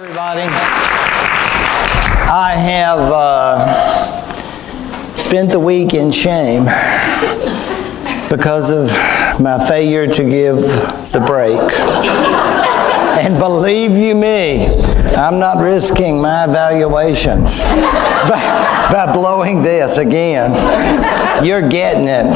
Everybody, I have spent the week in shame because of my failure to give the break. And believe you me, I'm not risking my evaluations by blowing this again. You're getting it.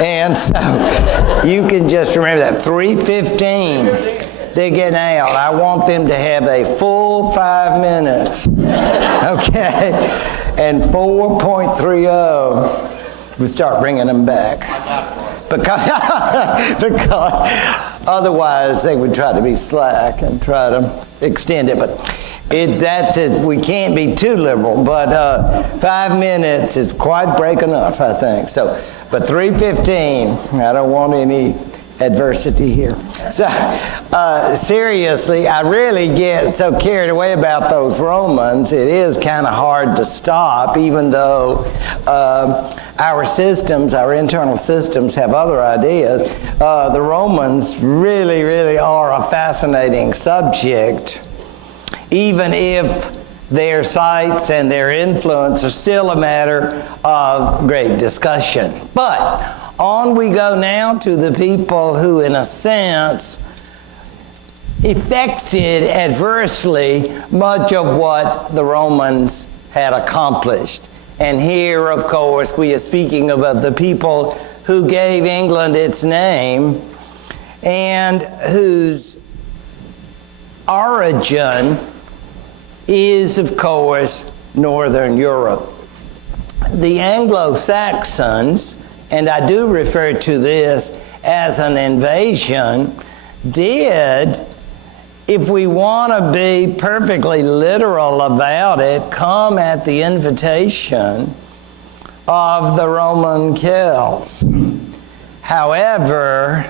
And so you can just remember that 3:15. They're getting out. I want them to have a full 5 minutes, okay? And 4.30, we start bringing them back. Because otherwise they would try to be slack and try to extend it. But we can't be too liberal, but 5 minutes is quite break enough, I think. So, but 3:15, I don't want any adversity here. So, seriously, I really get so carried away about those Romans, it is kind of hard to stop, even though our systems, our internal systems have other ideas. The Romans really, really are a fascinating subject, even if their sites and their influence are still a matter of great discussion. But on we go now to the people who, in a sense, affected adversely much of what the Romans had accomplished. And here, of course, we are speaking of the people who gave England its name and whose origin is, of course, Northern Europe. The Anglo-Saxons, and I do refer to this as an invasion, did, if we want to be perfectly literal about it, come at the invitation of the Roman Celts. However,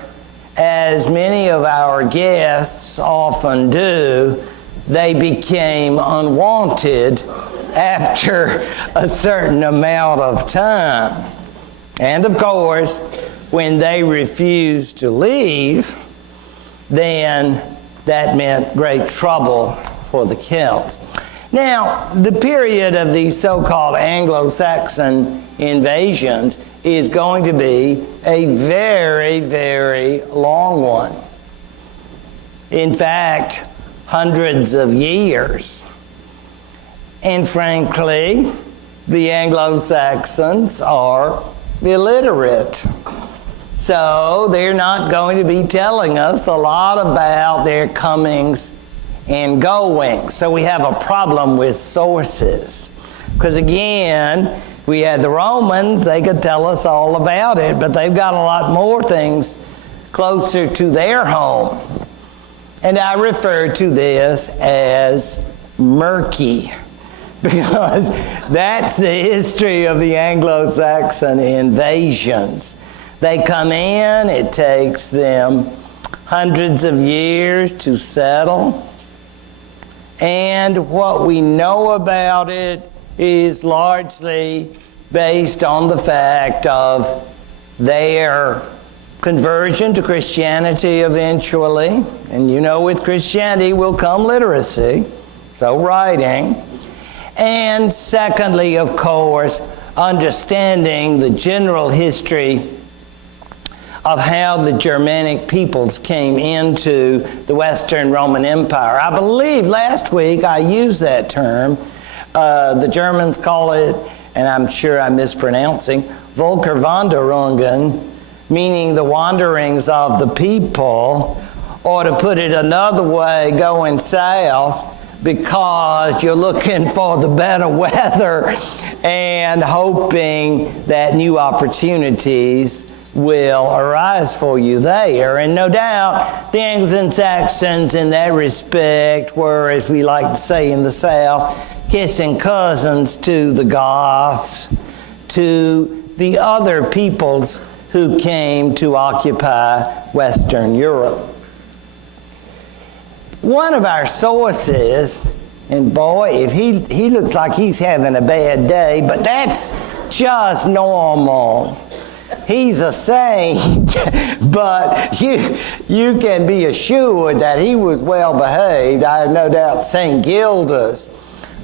as many of our guests often do, they became unwanted after a certain amount of time. And of course, when they refused to leave, then that meant great trouble for the Celts. Now, the period of these so-called Anglo-Saxon invasions is going to be a very, very long one. In fact, hundreds of years. And frankly, the Anglo-Saxons are illiterate. So they're not going to be telling us a lot about their comings and goings. So we have a problem with sources. Because again, we had the Romans, they could tell us all about it, but they've got a lot more things closer to their home. And I refer to this as murky, because that's the history of the Anglo-Saxon invasions. They come in, it takes them hundreds of years to settle, and what we know about it is largely based on the fact of their conversion to Christianity eventually, and you know with Christianity will come literacy, so writing. And secondly, of course, understanding the general history of how the Germanic peoples came into the Western Roman Empire. I believe last week I used that term. The Germans call it, and I'm sure I'm mispronouncing, Völkerwanderungen, meaning the wanderings of the people, or to put it another way, going south because you're looking for the better weather and hoping that new opportunities will arise for you there. And no doubt the Anglo-Saxons in that respect were, as we like to say in the South, kissing cousins to the Goths, to the other peoples who came to occupy Western Europe. One of our sources, and boy, if he looks like he's having a bad day, but that's just normal. he's a saint, but you can be assured that he was well behaved. I have no doubt St. Gildas.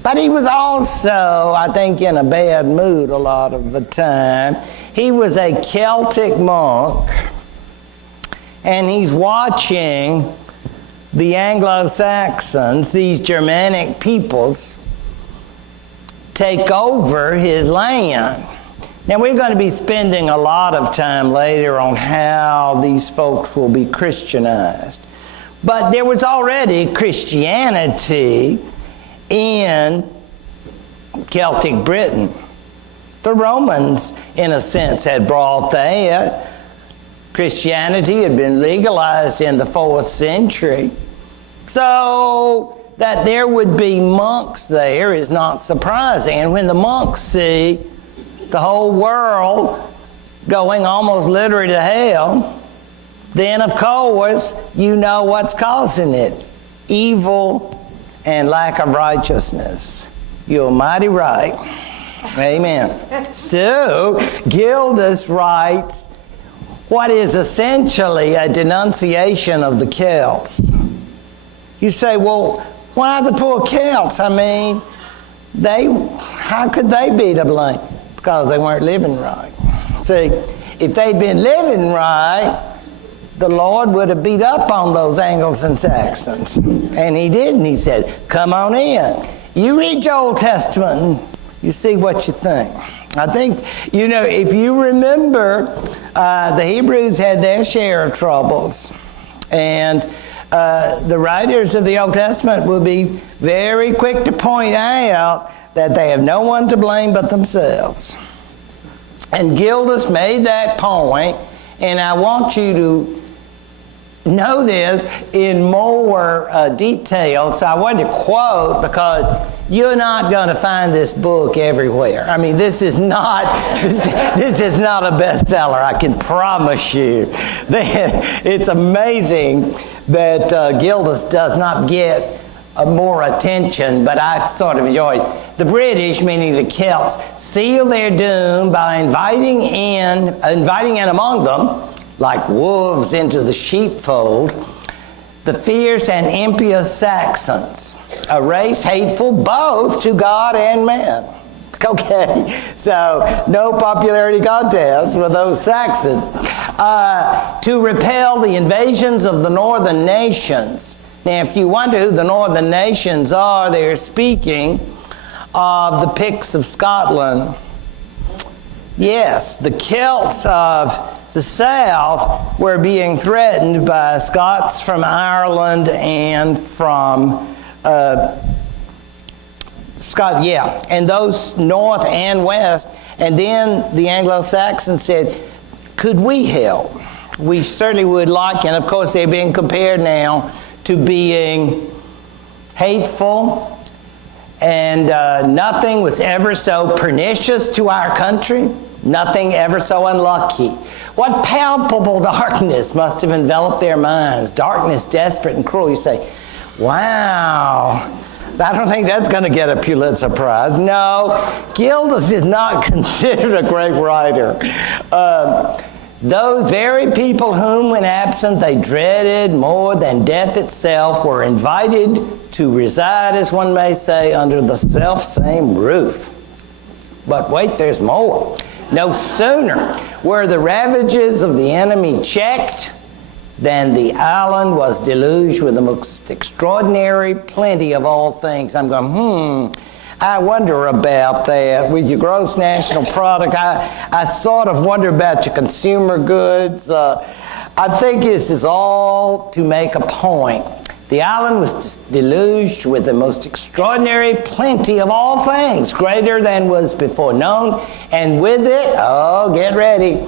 But he was also, I think, in a bad mood a lot of the time. He was a Celtic monk, and he's watching the Anglo-Saxons, these Germanic peoples, take over his land. Now, we're going to be spending a lot of time later on how these folks will be Christianized. But there was already Christianity in Celtic Britain. The Romans, in a sense, had brought that. Christianity had been legalized in the 4th century. So that there would be monks there is not surprising. And when the monks see the whole world going almost literally to hell, then of course you know what's causing it. Evil and lack of righteousness. You're mighty right. Amen. So Gildas writes what is essentially a denunciation of the Celts. You say, well, why the poor Celts? I mean, how could they be to blame? Because they weren't living right. See, if they'd been living right, the Lord would have beat up on those Angles and Saxons. And he didn't. He said, come on in. You read your Old Testament and you see what you think. I think, if you remember, the Hebrews had their share of troubles. And the writers of the Old Testament will be very quick to point out that they have no one to blame but themselves. And Gildas made that point, and I want you to know this in more detail. So I wanted to quote, because you're not going to find this book everywhere. I mean, this is not a bestseller, I can promise you. It's amazing that Gildas does not get more attention, but I sort of enjoy it. The British, meaning the Celts, seal their doom by inviting in among them, like wolves into the sheepfold, the fierce and impious Saxons, a race hateful both to God and man. Okay, so no popularity contest with those Saxons. To repel the invasions of the northern nations. Now, if you wonder who the northern nations are, they're speaking of the Picts of Scotland. Yes, the Celts of the south were being threatened by Scots from Ireland and from and those north and west. And then the Anglo-Saxons said, could we help? We certainly would like, and of course they're being compared now to being hateful, and nothing was ever so pernicious to our country, nothing ever so unlucky. What palpable darkness must have enveloped their minds, darkness desperate and cruel. You say, wow, I don't think that's going to get a Pulitzer Prize. No, Gildas is not considered a great writer. Those very people whom, when absent, they dreaded more than death itself were invited to reside, as one may say, under the self-same roof. But wait, there's more. No sooner were the ravages of the enemy checked than the island was deluged with the most extraordinary plenty of all things. I'm going, I wonder about that. With your gross national product, I sort of wonder about your consumer goods. I think this is all to make a point. The island was deluged with the most extraordinary plenty of all things, greater than was before known, and with it, get ready,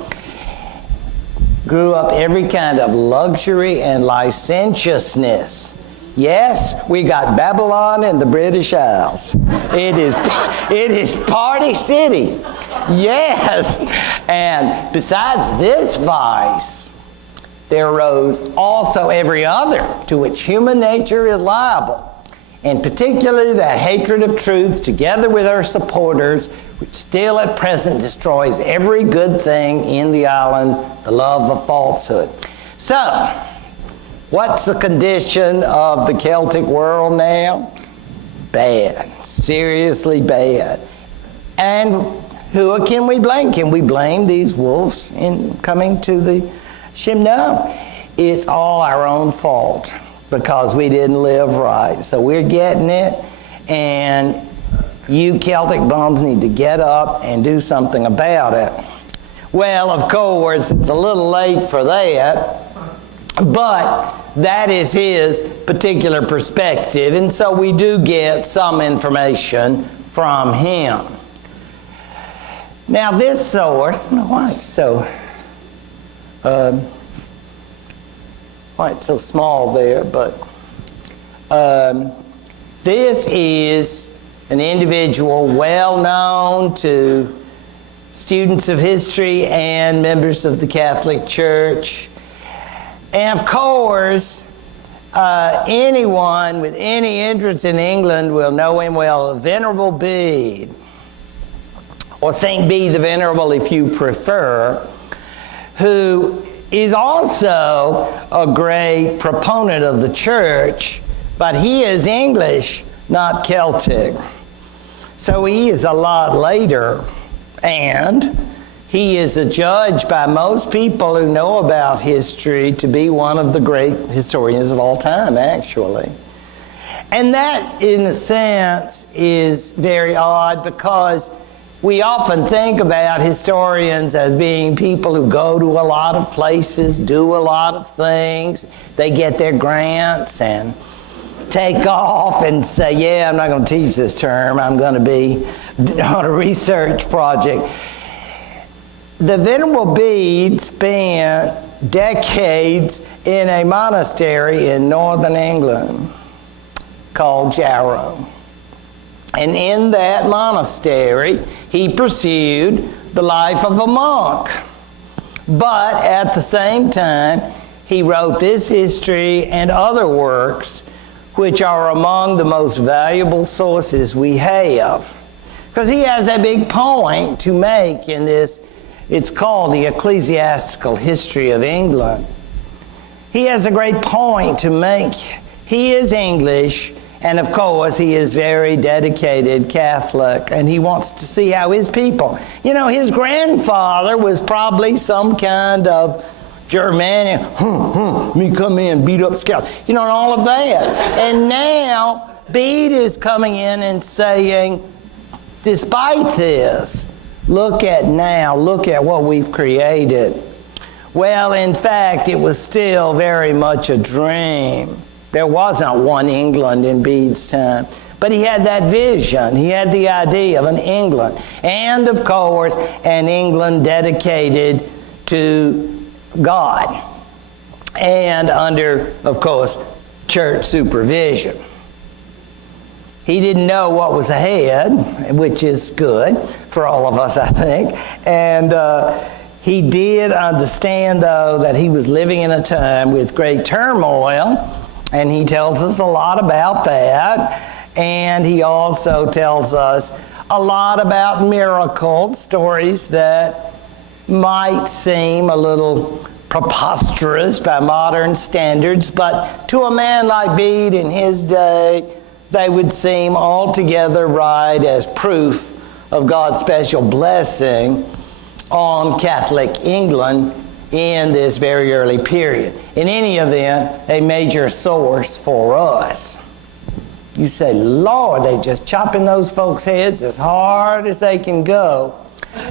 grew up every kind of luxury and licentiousness. Yes, we got Babylon in the British Isles. It is Party City. Yes. And besides this vice, there arose also every other to which human nature is liable. and particularly that hatred of truth, together with her supporters, which still at present destroys every good thing in the island, the love of falsehood. So, what's the condition of the Celtic world now? Bad, seriously bad. And who can we blame? Can we blame these wolves in coming to the ship? No, it's all our own fault because we didn't live right. So we're getting it, and you Celtic bums need to get up and do something about it. Well, of course, it's a little late for that, but that is his particular perspective, and so we do get some information from him. Now this source, why it's so small there, but this is an individual well known to students of history and members of the Catholic Church. And of course, anyone with any interest in England will know him well. Venerable Bede, or St. Bede the Venerable if you prefer, who is also a great proponent of the church, but he is English, not Celtic. So he is a lot later, and he is adjudged by most people who know about history to be one of the great historians of all time, actually. And that, in a sense, is very odd because we often think about historians as being people who go to a lot of places, do a lot of things. They get their grants and take off and say, yeah, I'm not going to teach this term. I'm going to be on a research project. The Venerable Bede spent decades in a monastery in northern England called Jarrow. And in that monastery, he pursued the life of a monk. But at the same time, he wrote this history and other works which are among the most valuable sources we have. Because he has a big point to make in this. It's called the Ecclesiastical History of England. He has a great point to make. He is English, and of course he is very dedicated Catholic, and he wants to see how his people, his grandfather was probably some kind of Germanic, me come in, beat up scouts, and all of that. And now Bede is coming in and saying, despite this, look at what we've created. Well, in fact, it was still very much a dream. There wasn't one England in Bede's time. But he had that vision. He had the idea of an England. And, of course, an England dedicated to God. And under, of course, church supervision. He didn't know what was ahead, which is good for all of us, I think. And he did understand, though, that he was living in a time with great turmoil. And he tells us a lot about that. And he also tells us a lot about miracles, stories that might seem a little preposterous by modern standards, but to a man like Bede in his day, they would seem altogether right as proof of God's special blessing on Catholic England in this very early period. In any event, a major source for us. You say, Lord, they just chopping those folks' heads as hard as they can go.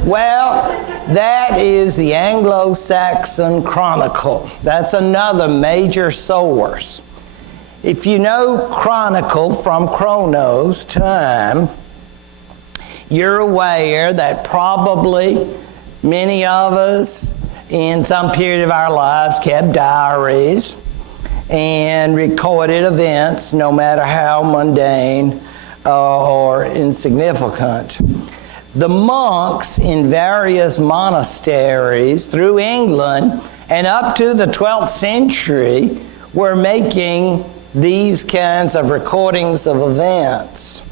Well, that is the Anglo-Saxon Chronicle. That's another major source. If you know Chronicle from Chronos, time, you're aware that probably many of us in some period of our lives kept diaries and recorded events, no matter how mundane or insignificant. The monks in various monasteries through England and up to the 12th century were making these kinds of recordings of events.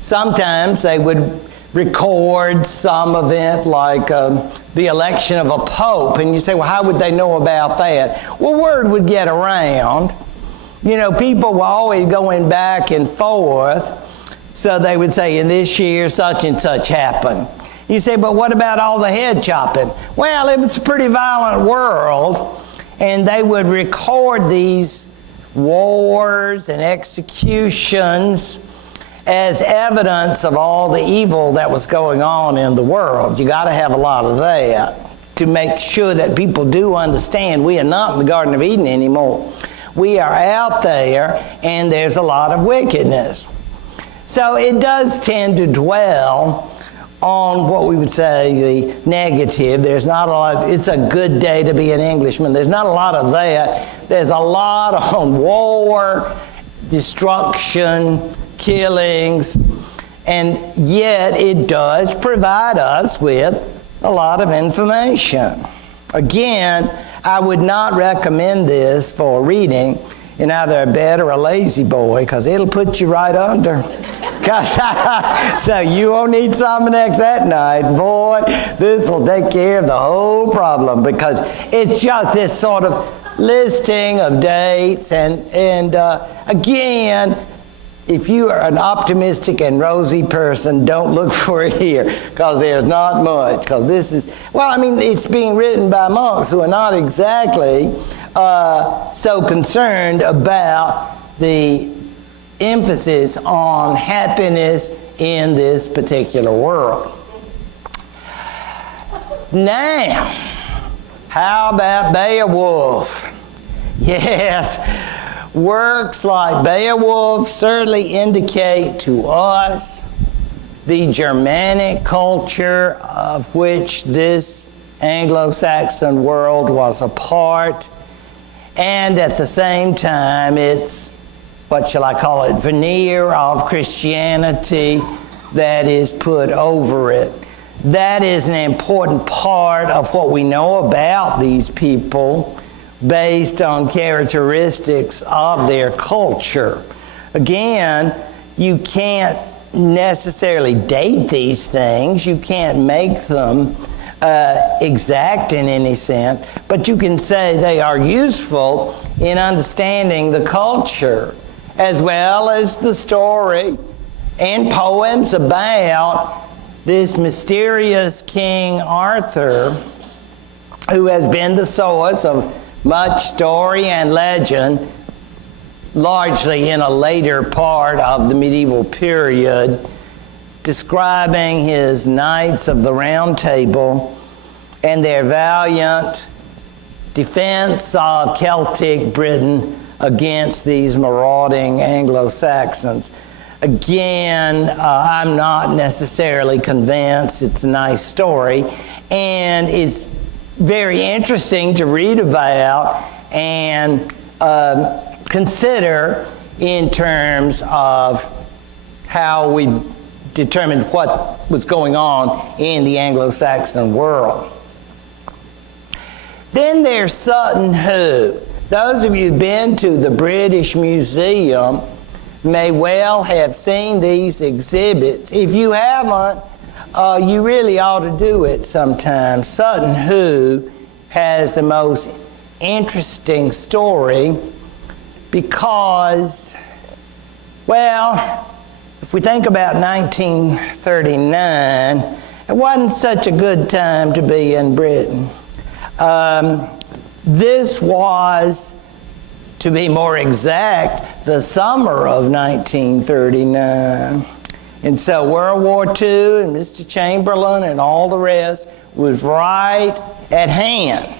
Sometimes they would record some event like the election of a pope, and you say, well, how would they know about that? Well, word would get around. You know, people were always going back and forth, so they would say, in this year, such and such happened. You say, but what about all the head chopping? Well, it was a pretty violent world, and they would record these wars and executions as evidence of all the evil that was going on in the world. You got to have a lot of that to make sure that people do understand we are not in the Garden of Eden anymore. We are out there, and there's a lot of wickedness. So it does tend to dwell on what we would say the negative. There's not a lot. It's a good day to be an Englishman. There's not a lot of that. There's a lot on war, destruction, killings, and yet it does provide us with a lot of information. Again, I would not recommend this for reading in either a bed or a lazy boy, because it'll put you right under. So you won't need Sominex that night. Boy, this will take care of the whole problem, because it's just this sort of listing of dates, and again, if you are an optimistic and rosy person, don't look for it here, because there's not much. Because this is, well, I mean, it's being written by monks who are not exactly so concerned about the emphasis on happiness in this particular world. Now, how about Beowulf? Yes. Works like Beowulf certainly indicate to us the Germanic culture of which this Anglo-Saxon world was a part, and at the same time it's, what shall I call it, veneer of Christianity that is put over it. That is an important part of what we know about these people, based on characteristics of their culture. Again, you can't necessarily date these things. You can't make them exact in any sense, but you can say they are useful in understanding the culture, as well as the story and poems about this mysterious King Arthur, who has been the source of much story and legend, largely in a later part of the medieval period, describing his Knights of the Round Table and their valiant defense of Celtic Britain against these marauding Anglo-Saxons. Again, I'm not necessarily convinced. It's a nice story, and it's very interesting to read about and consider in terms of how we determined what was going on in the Anglo-Saxon world. Then there's Sutton Hoo. Those of you who've been to the British Museum may well have seen these exhibits. If you haven't, you really ought to do it sometime. Sutton Hoo has the most interesting story because, well, if we think about 1939, it wasn't such a good time to be in Britain. This was, to be more exact, the summer of 1939. And so World War II and Mr. Chamberlain and all the rest was right at hand.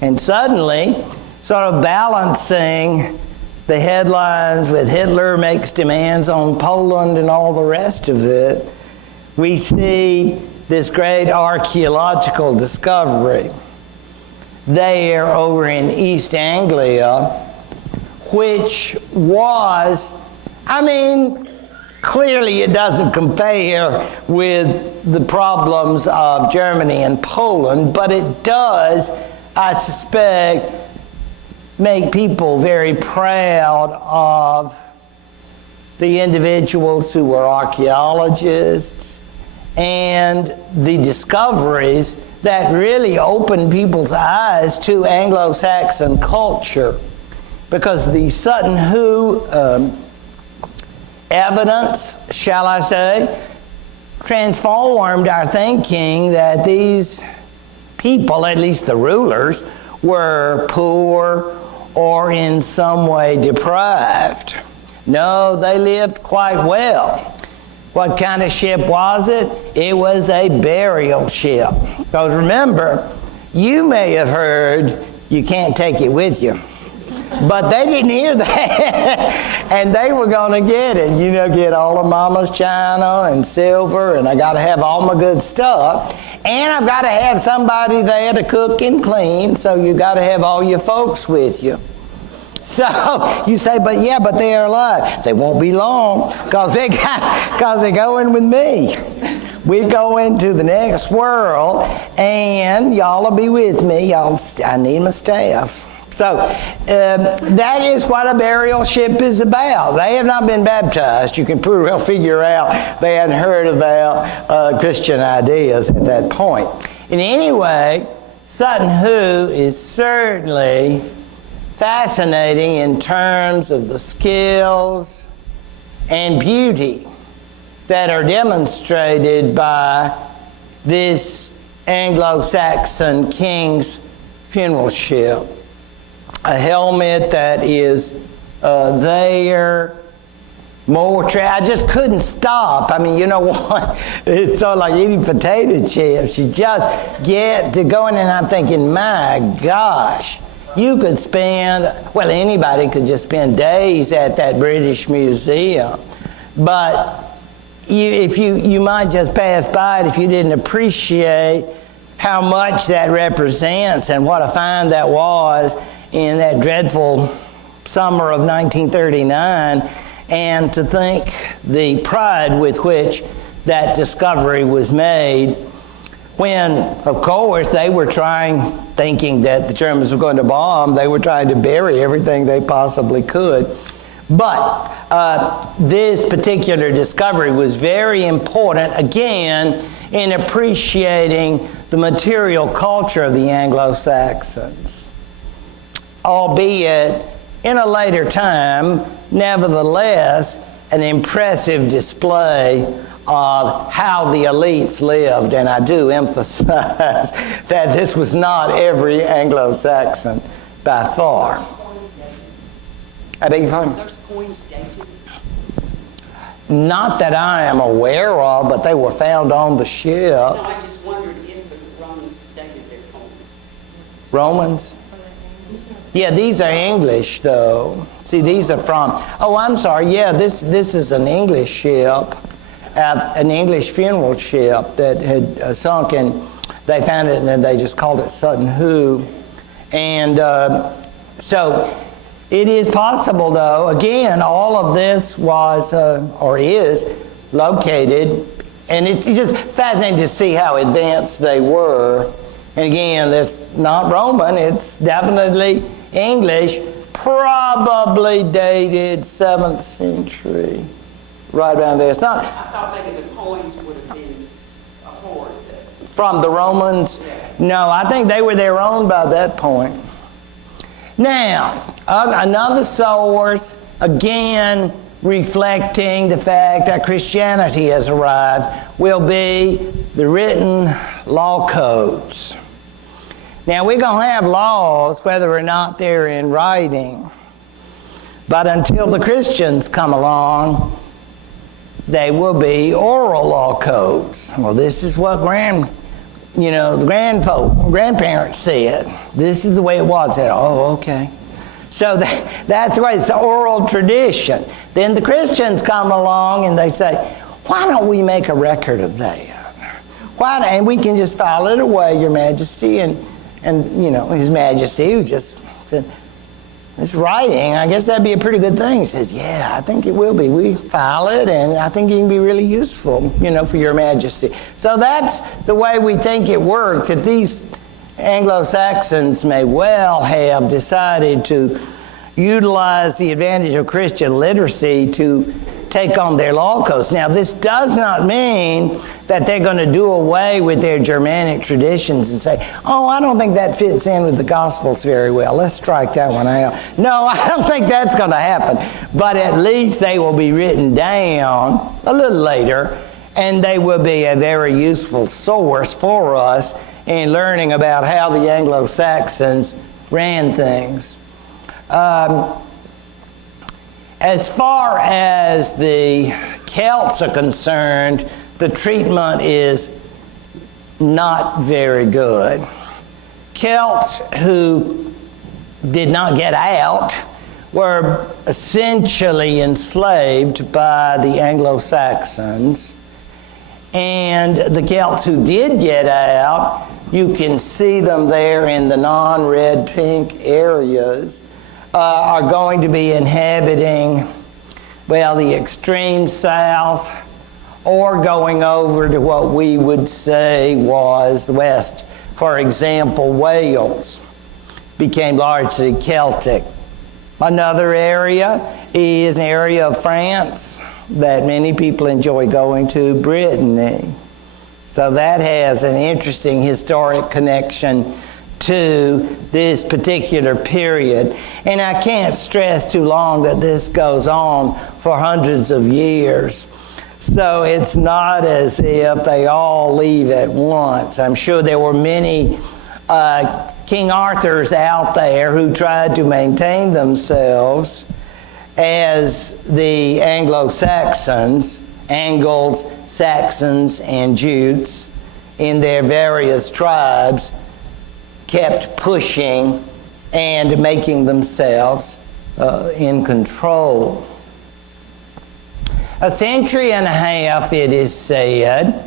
And suddenly, sort of balancing the headlines with Hitler makes demands on Poland and all the rest of it, we see this great archaeological discovery there over in East Anglia, which was, I mean, clearly it doesn't compare with the problems of Germany and Poland, but it does, I suspect, make people very proud of the individuals who were archaeologists and the discoveries that really opened people's eyes to Anglo-Saxon culture. Because the Sutton Hoo evidence, shall I say, transformed our thinking that these people, at least the rulers, were poor or in some way deprived. No, they lived quite well. What kind of ship was it? It was a burial ship. Because remember, you may have heard you can't take it with you. But they didn't hear that. And they were going to get it. You know, get all of Mama's china and silver, and I got to have all my good stuff. And I've got to have somebody there to cook and clean, so you got to have all your folks with you. So you say, but they're alive. They won't be long, because they're going with me. We go into the next world, and y'all will be with me. I need my staff. So that is what a burial ship is about. They have not been baptized. You can pretty well figure out they hadn't heard about Christian ideas at that point. And anyway, Sutton Hoo is certainly fascinating in terms of the skills and beauty that are demonstrated by this Anglo-Saxon king's funeral ship. A helmet that is there, I just couldn't stop. I mean, you know what? It's sort of like eating potato chips. You just get to going, and I'm thinking, my gosh, you could spend, well, anybody could just spend days at that British Museum. But you might just pass by it if you didn't appreciate how much that represents and what a find that was in that dreadful summer of 1939, and to think the pride with which that discovery was made when, of course, they were thinking that the Germans were going to bomb, they were trying to bury everything they possibly could. But this particular discovery was very important, again, in appreciating the material culture of the Anglo-Saxons. Albeit in a later time, nevertheless, an impressive display of how the elites lived. And I do emphasize that this was not every Anglo-Saxon by far. I beg your pardon? Those coins dated? Not that I am aware of, but they were found on the ship. No, I just wondered if the Romans dated their coins. Romans? Yeah, these are English, though. See, these are from, I'm sorry, yeah, this is an English ship, an English funeral ship that had sunk, and they found it, and then they just called it Sutton Hoo. And so it is possible, though, again, all of this was, or is, located, and it's just fascinating to see how advanced they were. And again, that's not Roman, it's definitely English, probably dated 7th century, right around there. It's not. I thought maybe the coins would have been a hoard. From the Romans? No, I think they were their own by that point. Now, another source, again, reflecting the fact that Christianity has arrived, will be the written law codes. Now, we're going to have laws whether or not they're in writing. But until the Christians come along, they will be oral law codes. Well, this is what the grandparents said. This is the way it was. Said, oh, okay. So that's the way it's oral tradition. Then the Christians come along and they say, why don't we make a record of that? And we can just file it away, Your Majesty. And His Majesty who just said, it's writing. I guess that'd be a pretty good thing. He says, yeah, I think it will be. We file it, and I think it can be really useful, for Your Majesty. So that's the way we think it worked, that these Anglo-Saxons may well have decided to utilize the advantage of Christian literacy to take on their law codes. Now, this does not mean that they're going to do away with their Germanic traditions and say, oh, I don't think that fits in with the Gospels very well. Let's strike that one out. No, I don't think that's going to happen. But at least they will be written down a little later, and they will be a very useful source for us in learning about how the Anglo-Saxons ran things. As far as the Celts are concerned, the treatment is not very good. Celts who did not get out were essentially enslaved by the Anglo-Saxons. And the Celts who did get out, you can see them there in the non-red pink areas, are going to be inhabiting, well, the extreme south, or going over to what we would say was the west. For example, Wales became largely Celtic. Another area is an area of France that many people enjoy going to, Brittany. So that has an interesting historic connection to this particular period. And I can't stress too long that this goes on for hundreds of years. So it's not as if they all leave at once. I'm sure there were many King Arthurs out there who tried to maintain themselves as the Anglo-Saxons, Angles, Saxons, and Jutes in their various tribes kept pushing and making themselves in control. A century and a half, it is said,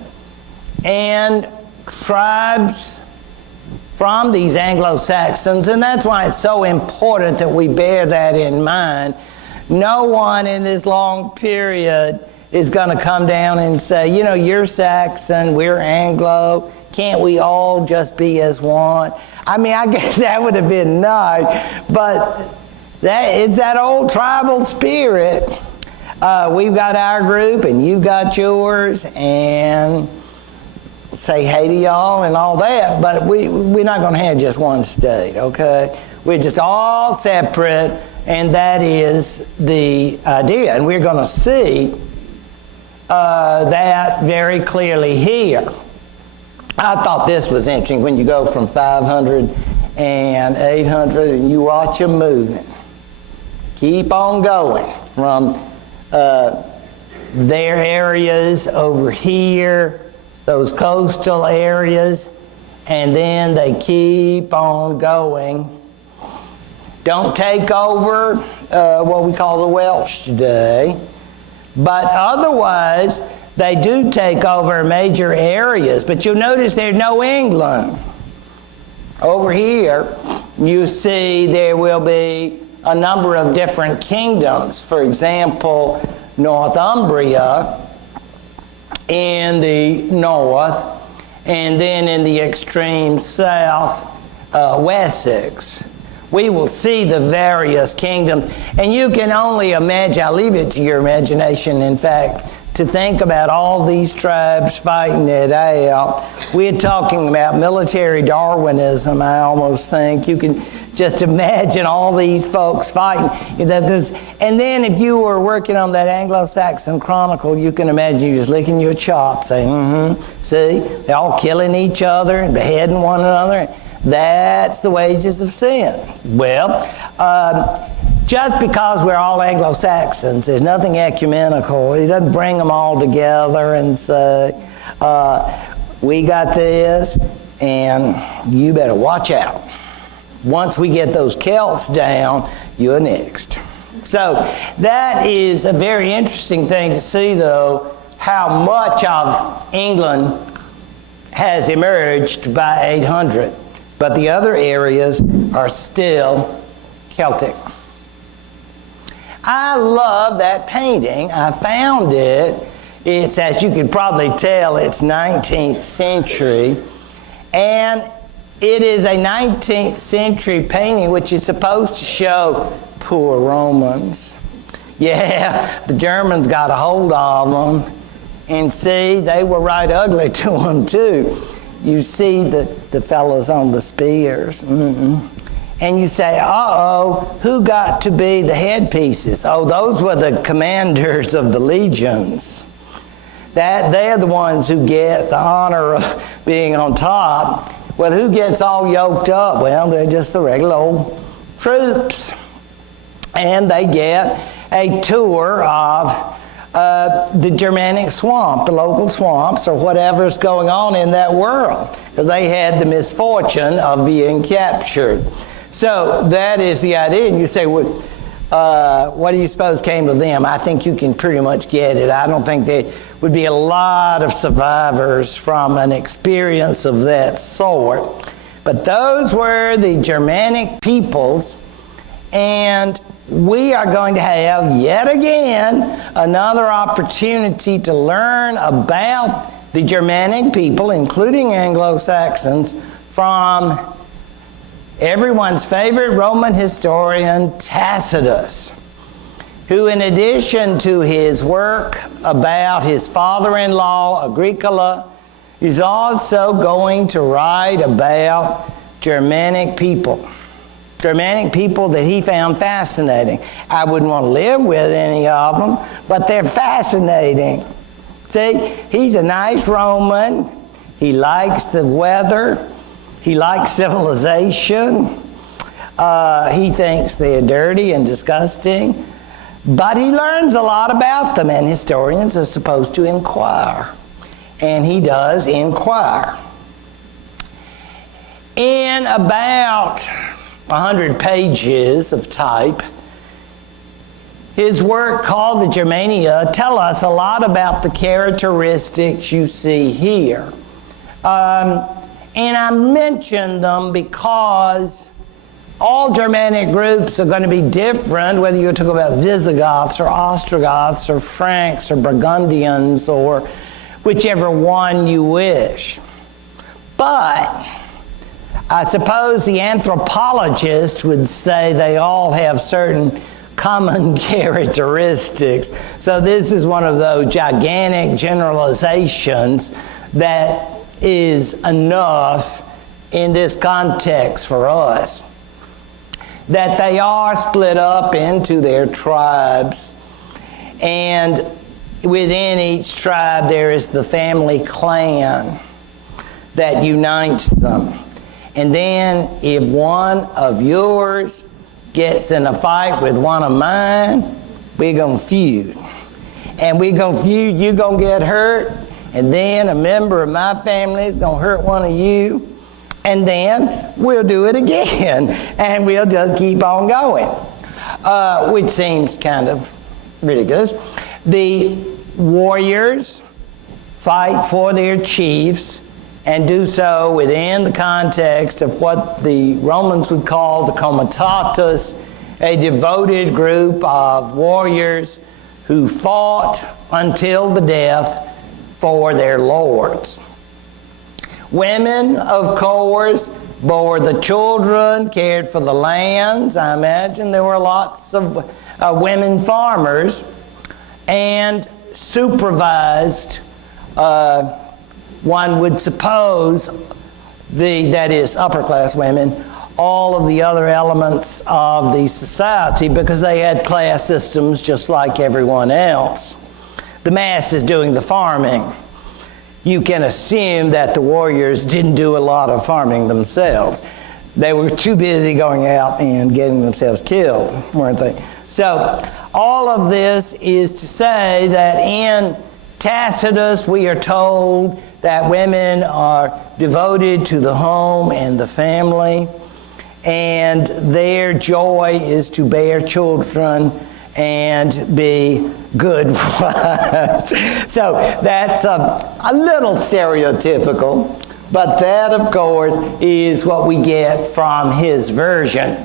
and tribes from these Anglo-Saxons, and that's why it's so important that we bear that in mind. No one in this long period is going to come down and say, you know, you're Saxon, we're Anglo, can't we all just be as one? I mean, I guess that would have been nice, but it's that old tribal spirit. We've got our group and you've got yours, and say hey to y'all and all that, but we're not going to have just one state, okay? We're just all separate, and that is the idea. And we're going to see that very clearly here. I thought this was interesting when you go from 500 and 800 and you watch them moving. Keep on going from their areas over here, those coastal areas, and then they keep on going. Don't take over what we call the Welsh today, but otherwise they do take over major areas. But you'll notice there's no England. Over here, you see there will be a number of different kingdoms. For example, Northumbria in the north, and then in the extreme south, Wessex. We will see the various kingdoms, and you can only imagine, I'll leave it to your imagination, in fact, to think about all these tribes fighting it out. We're talking about military Darwinism, I almost think. You can just imagine all these folks fighting. And then if you were working on that Anglo-Saxon Chronicle, you can imagine you just licking your chops, saying, see, they're all killing each other and beheading one another. That's the wages of sin. Well, just because we're all Anglo-Saxons, there's nothing ecumenical. It doesn't bring them all together and say, we got this, and you better watch out. Once we get those Celts down, you're next. So that is a very interesting thing to see, though, how much of England has emerged by 800. But the other areas are still Celtic. I love that painting. I found it. It's, as you can probably tell, it's 19th century. And It is a 19th century painting which is supposed to show poor Romans. Yeah, the Germans got a hold of them. And see, they were right ugly to them too. You see the fellas on the spears. And you say, uh-oh, who got to be the headpieces? Oh, those were the commanders of the legions. They're the ones who get the honor of being on top. Well, who gets all yoked up? Well, they're just the regular old troops. And they get a tour of the Germanic swamp, the local swamps, or whatever's going on in that world, because they had the misfortune of being captured. So that is the idea. And you say, well, what do you suppose came to them? I think you can pretty much get it. I don't think there would be a lot of survivors from an experience of that sort. But those were the Germanic peoples, and we are going to have, yet again, another opportunity to learn about the Germanic people, including Anglo-Saxons, from everyone's favorite Roman historian, Tacitus, who, in addition to his work about his father-in-law, Agricola, is also going to write about Germanic people. Germanic people that he found fascinating. I wouldn't want to live with any of them, but they're fascinating. See, he's a nice Roman. He likes the weather. He likes civilization. He thinks they're dirty and disgusting. But he learns a lot about them, and historians are supposed to inquire. And he does inquire. In about 100 pages of type, his work called the Germania tell us a lot about the characteristics you see here. And I mention them because all Germanic groups are going to be different, whether you're talking about Visigoths or Ostrogoths or Franks or Burgundians or whichever one you wish. But I suppose the anthropologist would say they all have certain common characteristics. So this is one of those gigantic generalizations that is enough in this context for us. That they are split up into their tribes, and within each tribe there is the family clan that unites them. And then if one of yours gets in a fight with one of mine, we're going to feud. And we're going to feud, you're going to get hurt, and then a member of my family is going to hurt one of you, and then we'll do it again, and we'll just keep on going, which seems kind of ridiculous. The warriors fight for their chiefs, and do so within the context of what the Romans would call the comitatus, a devoted group of warriors who fought until the death for their lords. Women, of course, bore the children, cared for the lands. I imagine there were lots of women farmers, and supervised one would suppose, that is upper class women, all of the other elements of the society, because they had class systems just like everyone else. The masses doing the farming. You can assume that the warriors didn't do a lot of farming themselves. They were too busy going out and getting themselves killed, weren't they? So all of this is to say that in Tacitus we are told that women are devoted to the home and the family, and their joy is to bear children and be good wives. So that's a little stereotypical, but that, of course, is what we get from his version.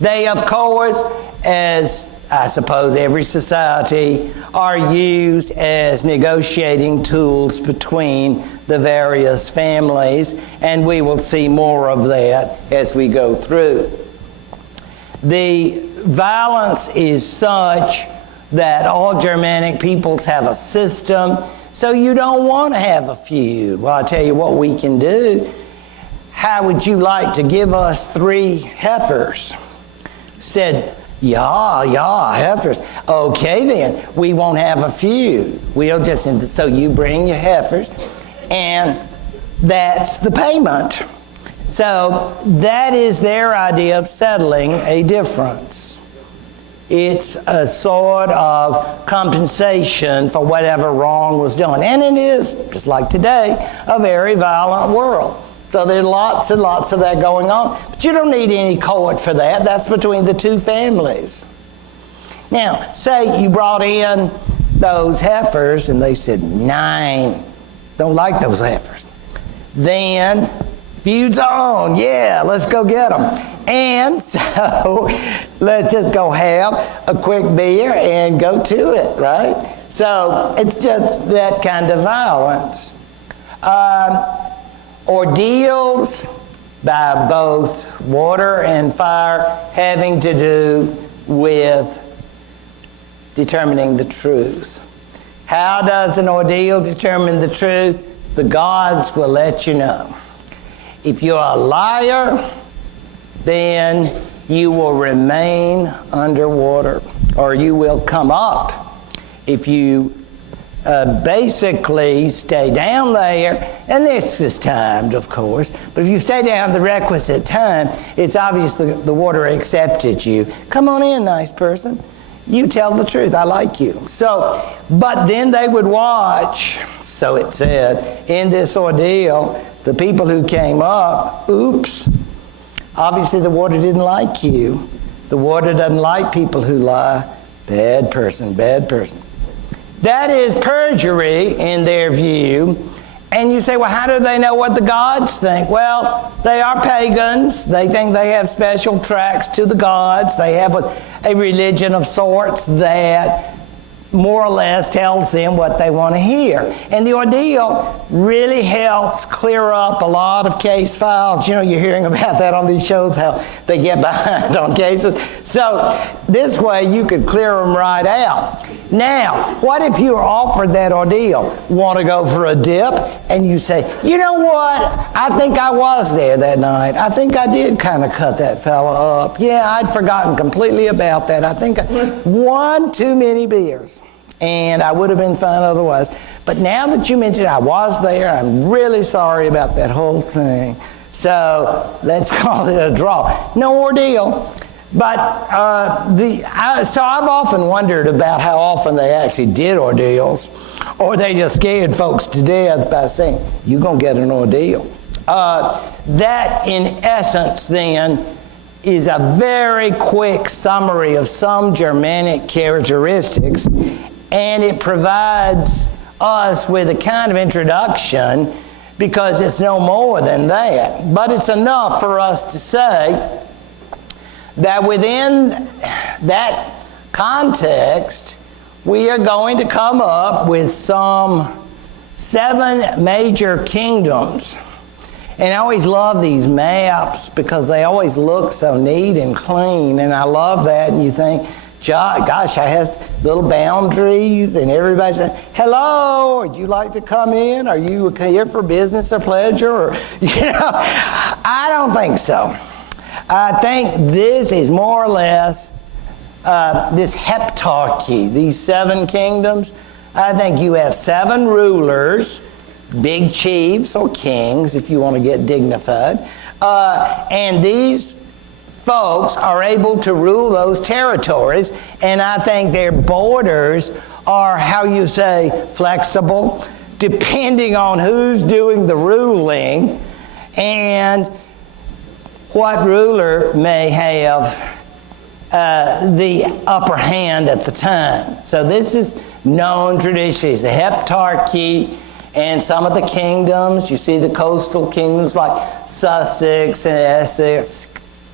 They, of course, as I suppose every society, are used as negotiating tools between the various families, and we will see more of that as we go through. The violence is such that all Germanic peoples have a system, so you don't want to have a feud. Well, I'll tell you what we can do. How would you like to give us 3 heifers? Said, yeah, heifers. Okay then, we won't have a feud. We'll just, so you bring your heifers, and that's the payment. So that is their idea of settling a difference. It's a sort of compensation for whatever wrong was done. And it is, just like today, a very violent world. So there's lots and lots of that going on. But you don't need any court for that. That's between the 2 families. Now, say you brought in those heifers and they said, 9. Don't like those heifers. Then, feud's on. Yeah, let's go get them. And so, let's just go have a quick beer and go to it, right? So, it's just that kind of violence. Ordeals by both water and fire having to do with determining the truth. How does an ordeal determine the truth? The gods will let you know. If you're a liar, then you will remain underwater, or you will come up. If you basically stay down there, and this is timed, of course, but if you stay down the requisite time, it's obvious the water accepted you. Come on in, nice person. You tell the truth. I like you. So, but then they would watch, so it said, in this ordeal, the people who came up, oops, obviously the water didn't like you. The water doesn't like people who lie. Bad person, bad person. That is perjury in their view. And you say, well, how do they know what the gods think? Well, they are pagans. They think they have special tracts to the gods. They have a religion of sorts that more or less tells them what they want to hear. And the ordeal really helps clear up a lot of case files. You know, you're hearing about that on these shows, how they get behind on cases. So this way you could clear them right out. Now, what if you were offered that ordeal? Want to go for a dip? And you say, you know what? I think I was there that night. I think I did kind of cut that fella up. Yeah, I'd forgotten completely about that. I think one too many beers. And I would have been fine otherwise. But now that you mentioned I was there, I'm really sorry about that whole thing. So let's call it a draw. No ordeal. But so I've often wondered about how often they actually did ordeals, or they just scared folks to death by saying, you're going to get an ordeal. That, in essence, then, is a very quick summary of some Germanic characteristics, and it provides us with a kind of introduction because it's no more than that. But it's enough for us to say that within that context, we are going to come up with some 7 major kingdoms. And I always love these maps because they always look so neat and clean, and I love that. And you think, gosh, I have little boundaries, and everybody says, hello, would you like to come in? Are you here for business or pleasure? Or, I don't think so. I think this is more or less this heptarchy, these 7 kingdoms. I think you have 7 rulers, big chiefs or kings, if you want to get dignified. And these folks are able to rule those territories, and I think their borders are, how you say, flexible, depending on who's doing the ruling and what ruler may have the upper hand at the time. So this is known tradition. It's the heptarchy, and some of the kingdoms, you see the coastal kingdoms like Sussex and Essex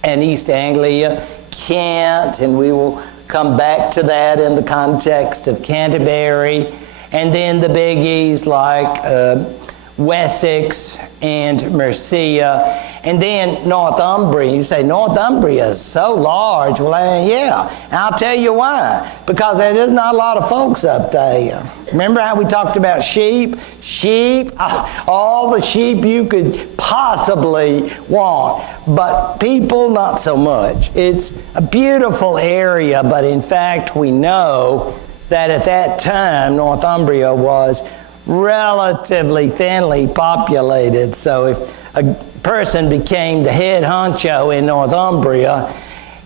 and East Anglia, Kent, and we will come back to that in the context of Canterbury, and then the biggies like Wessex and Mercia, and then Northumbria. You say, Northumbria is so large. Well, yeah, I'll tell you why. Because there's not a lot of folks up there. Remember how we talked about sheep? Sheep, all the sheep you could possibly want. But people, not so much. It's a beautiful area, but in fact, we know that at that time, Northumbria was relatively thinly populated. So if a person became the head honcho in Northumbria,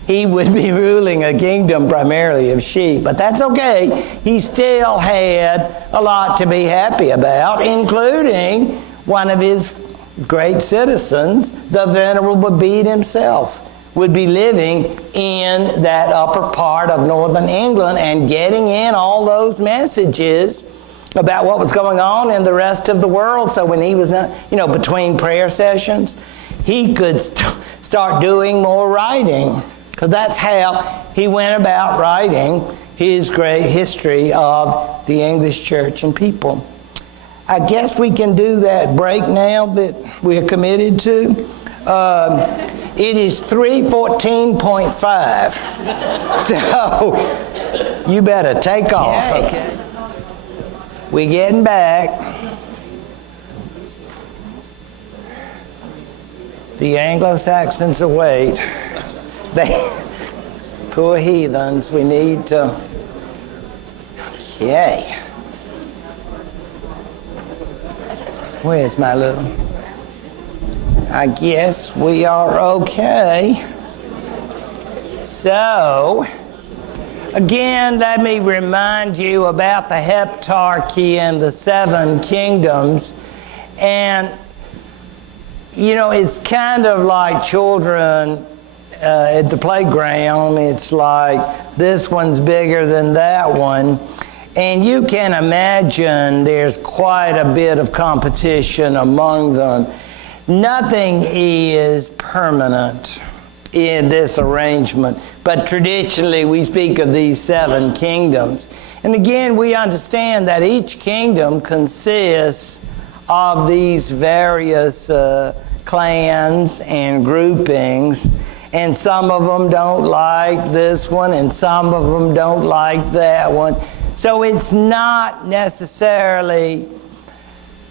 he would be ruling a kingdom primarily of sheep. But that's okay. He still had a lot to be happy about, including one of his great citizens, the Venerable Bede himself, would be living in that upper part of northern England and getting in all those messages about what was going on in the rest of the world. So when he was not, between prayer sessions, he could start doing more writing, because that's how he went about writing his great history of the English church and people. I guess we can do that break now that we're committed to. It is 3:14.5. So you better take off. Okay. We're getting back. The Anglo-Saxons await. They, poor heathens, we need to. Okay. Where's my little? I guess we are okay. So, again, let me remind you about the heptarchy and the 7 kingdoms. And, it's kind of like children at the playground. It's like this one's bigger than that one. And you can imagine there's quite a bit of competition among them. Nothing is permanent in this arrangement, but traditionally we speak of these 7 kingdoms. And again, we understand that each kingdom consists of these various clans and groupings, and some of them don't like this one, and some of them don't like that one. So it's not necessarily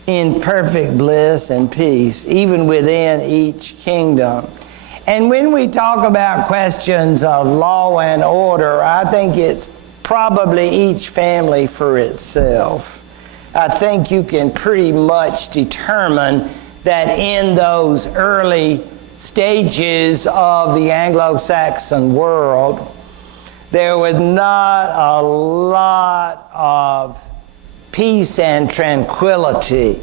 in perfect bliss and peace, even within each kingdom. And when we talk about questions of law and order, I think it's probably each family for itself. I think you can pretty much determine that in those early stages of the Anglo-Saxon world, there was not a lot of peace and tranquility.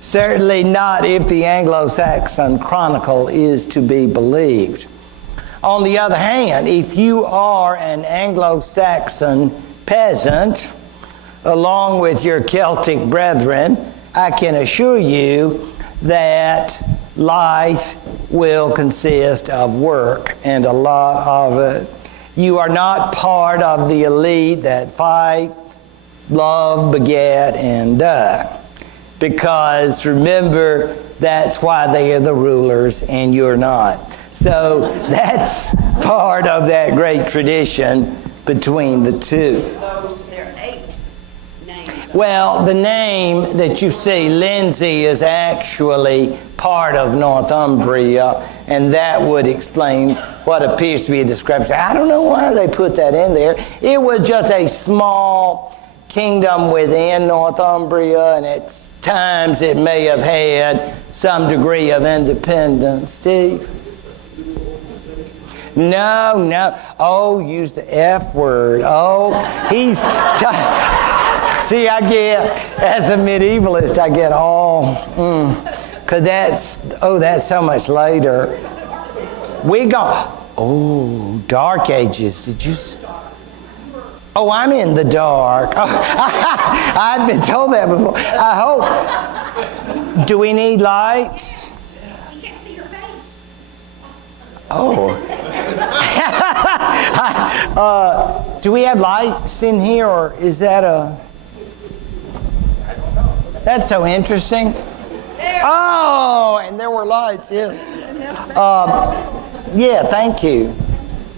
Certainly not if the Anglo-Saxon Chronicle is to be believed. On the other hand, if you are an Anglo-Saxon peasant, along with your Celtic brethren, I can assure you that life will consist of work, and a lot of it. You are not part of the elite that fight, love, beget, and die. Because remember, that's why they are the rulers and you're not. So that's part of that great tradition between the two. There are 8 names. Well, the name that you see, Lindsay, is actually part of Northumbria, and that would explain what appears to be a discrepancy. I don't know why they put that in there. It was just a small kingdom within Northumbria, and at times it may have had some degree of independence. Steve? No. Oh, use the F word. Oh, he's... See, I get, as a medievalist, I get all... Because that's so much later. We got... Oh, Dark Ages. Did you... Oh, I'm in the dark. Oh, I've been told that before. I hope. Do we need lights? We can't see your face. Oh. Do we have lights in here, or is that a... I don't know. That's so interesting. Oh, and there were lights, yes. Yeah, thank you.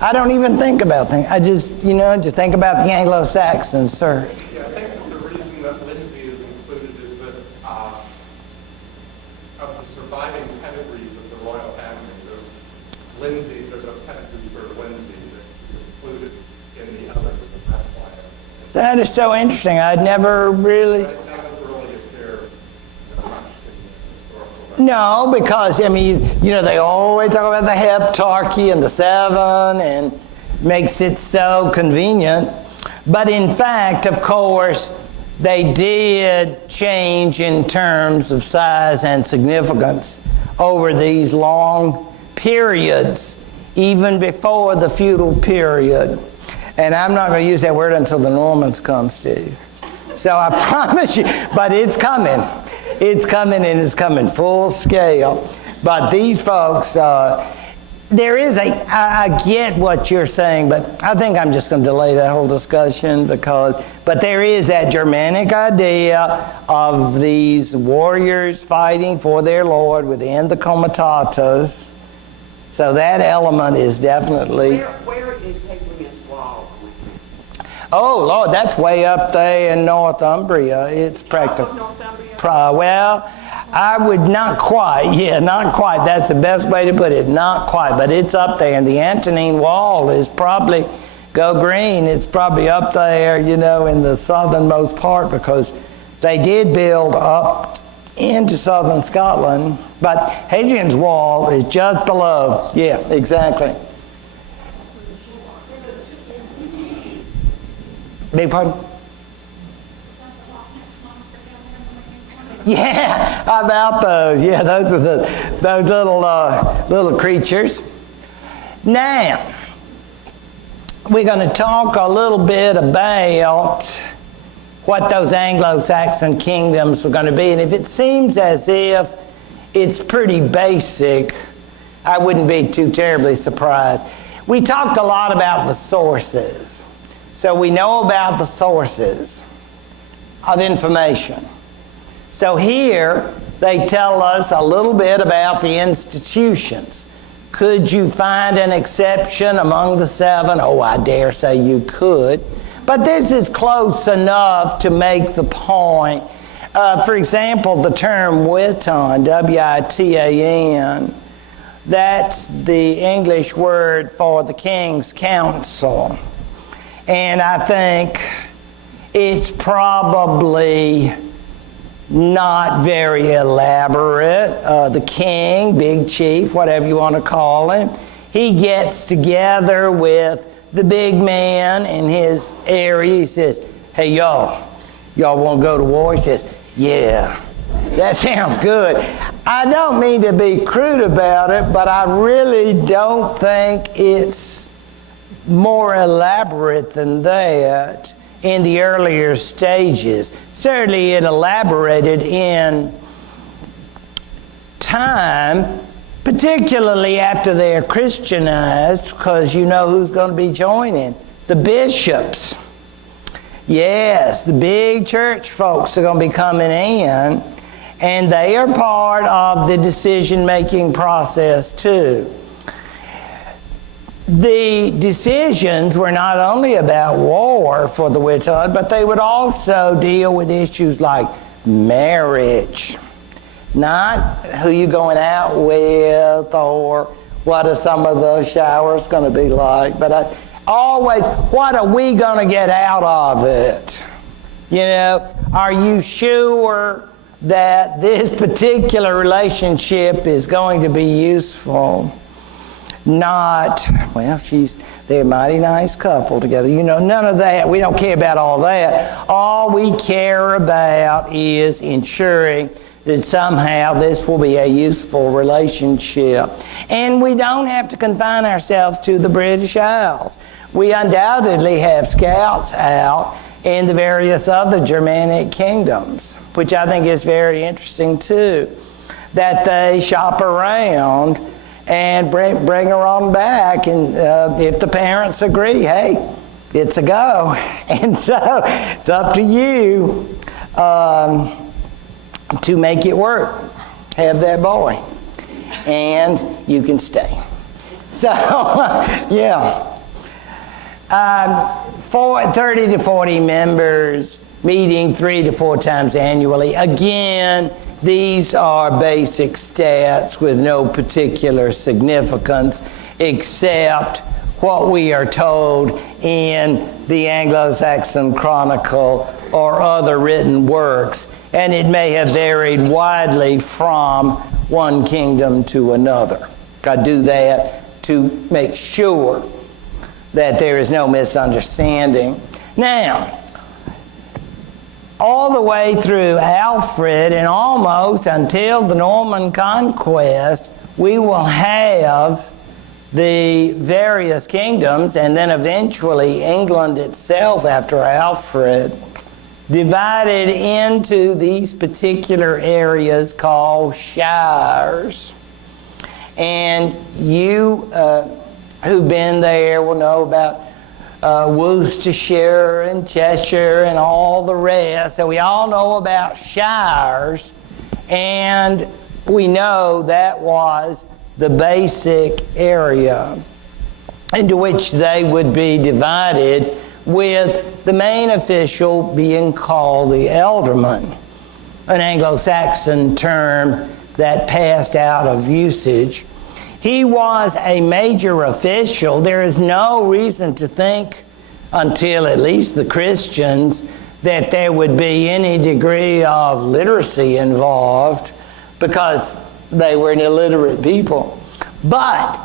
I don't even think about things. I just, just think about the Anglo-Saxons, sir. Yeah, I think that the reason that Lindsay is included is that of the surviving pedigrees of the royal family, there's a pedigree for Lindsay that's included in the other. That's why. That is so interesting. I'd never really... That doesn't really appear much in the historical record. No, because, they always talk about the heptarchy and the seven and makes it so convenient. But in fact, of course, they did change in terms of size and significance over these long periods, even before the feudal period. And I'm not going to use that word until the Normans come, Steve. So I promise you, but it's coming. It's coming, and it's coming full scale. But these folks, I get what you're saying, but I think I'm just going to delay that whole discussion but there is that Germanic idea of these warriors fighting for their Lord within the comitatus. So that element is definitely... Where is Hadrian's Wall? Oh, Lord, that's way up there in Northumbria. It's practical. Northumbria? Well, I would not quite. Yeah, not quite. That's the best way to put it. Not quite, but it's up there. And the Antonine Wall is probably, go green, it's probably up there, in the southernmost part, because they did build up into southern Scotland. But Hadrian's Wall is just below. Yeah, exactly. Beg pardon? Yeah, how about those? Yeah, those are those little creatures. Now, we're going to talk a little bit about what those Anglo-Saxon kingdoms were going to be. And if it seems as if it's pretty basic, I wouldn't be too terribly surprised. We talked a lot about the sources. So we know about the sources of information. So here, they tell us a little bit about the institutions. Could you find an exception among the seven? Oh, I dare say you could. But this is close enough to make the point. For example, the term Witan, W-I-T-A-N, that's the English word for the King's Council. And I think it's probably not very elaborate. The king, big chief, whatever you want to call him, he gets together with the big man in his area. He says, hey, y'all want to go to war? He says, yeah, that sounds good. I don't mean to be crude about it, but I really don't think it's more elaborate than that in the earlier stages. Certainly it elaborated in time, particularly after they're Christianized, because you know who's going to be joining? The bishops. Yes, the big church folks are going to be coming in, and they are part of the decision-making process too. The decisions were not only about war for the Witan, but they would also deal with issues like marriage. Not who you're going out with or what are some of the showers going to be like, but always, what are we going to get out of it? Are you sure that this particular relationship is going to be useful? Not, well, they're a mighty nice couple together. None of that. We don't care about all that. All we care about is ensuring that somehow this will be a useful relationship. And we don't have to confine ourselves to the British Isles. We undoubtedly have scouts out in the various other Germanic kingdoms, which I think is very interesting too, that they shop around and bring her on back, and if the parents agree, hey, it's a go. And so it's up to you to make it work. Have that boy. And you can stay. So, yeah. 30 to 40 members, meeting 3 to 4 times annually. Again, these are basic stats with no particular significance except what we are told in the Anglo-Saxon Chronicle or other written works, and it may have varied widely from one kingdom to another. I do that to make sure that there is no misunderstanding. Now, all the way through Alfred and almost until the Norman conquest, we will have the various kingdoms, and then eventually England itself after Alfred, divided into these particular areas called shires. And you who've been there will know about Worcestershire and Cheshire and all the rest. So we all know about shires, and we know that was the basic area into which they would be divided, with the main official being called the ealdorman, an Anglo-Saxon term that passed out of usage. He was a major official. There is no reason to think, until at least the Christians, that there would be any degree of literacy involved, because they were an illiterate people. But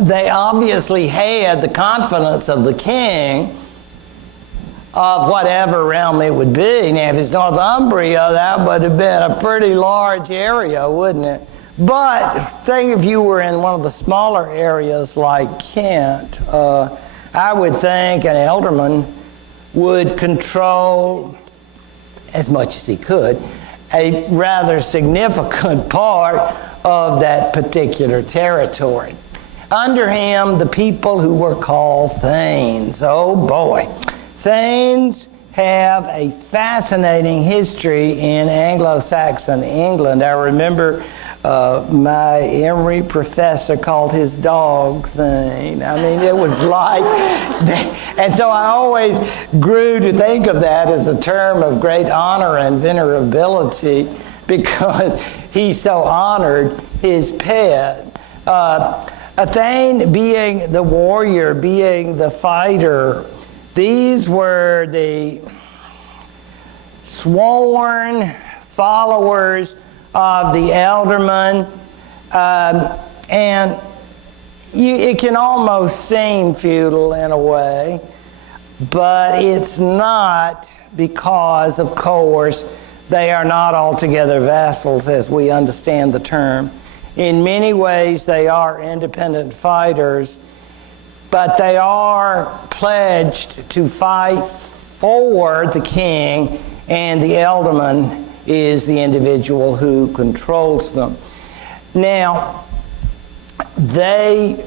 they obviously had the confidence of the king of whatever realm it would be. Now, if it's Northumbria, that would have been a pretty large area, wouldn't it? But think if you were in one of the smaller areas like Kent, I would think an ealdorman would control, as much as he could, a rather significant part of that particular territory. Under him, the people who were called thanes. Oh boy. Thanes have a fascinating history in Anglo-Saxon England. I remember my Emory professor called his dog Thane. I mean, it was like that. And so I always grew to think of that as a term of great honor and venerability, because he so honored his pet. A Thane being the warrior, being the fighter. These were the sworn followers of the ealdorman, and it can almost seem feudal in a way, but it's not, because, of course, they are not altogether vassals as we understand the term. In many ways, they are independent fighters, but they are pledged to fight for the king, and the ealdorman is the individual who controls them. Now, they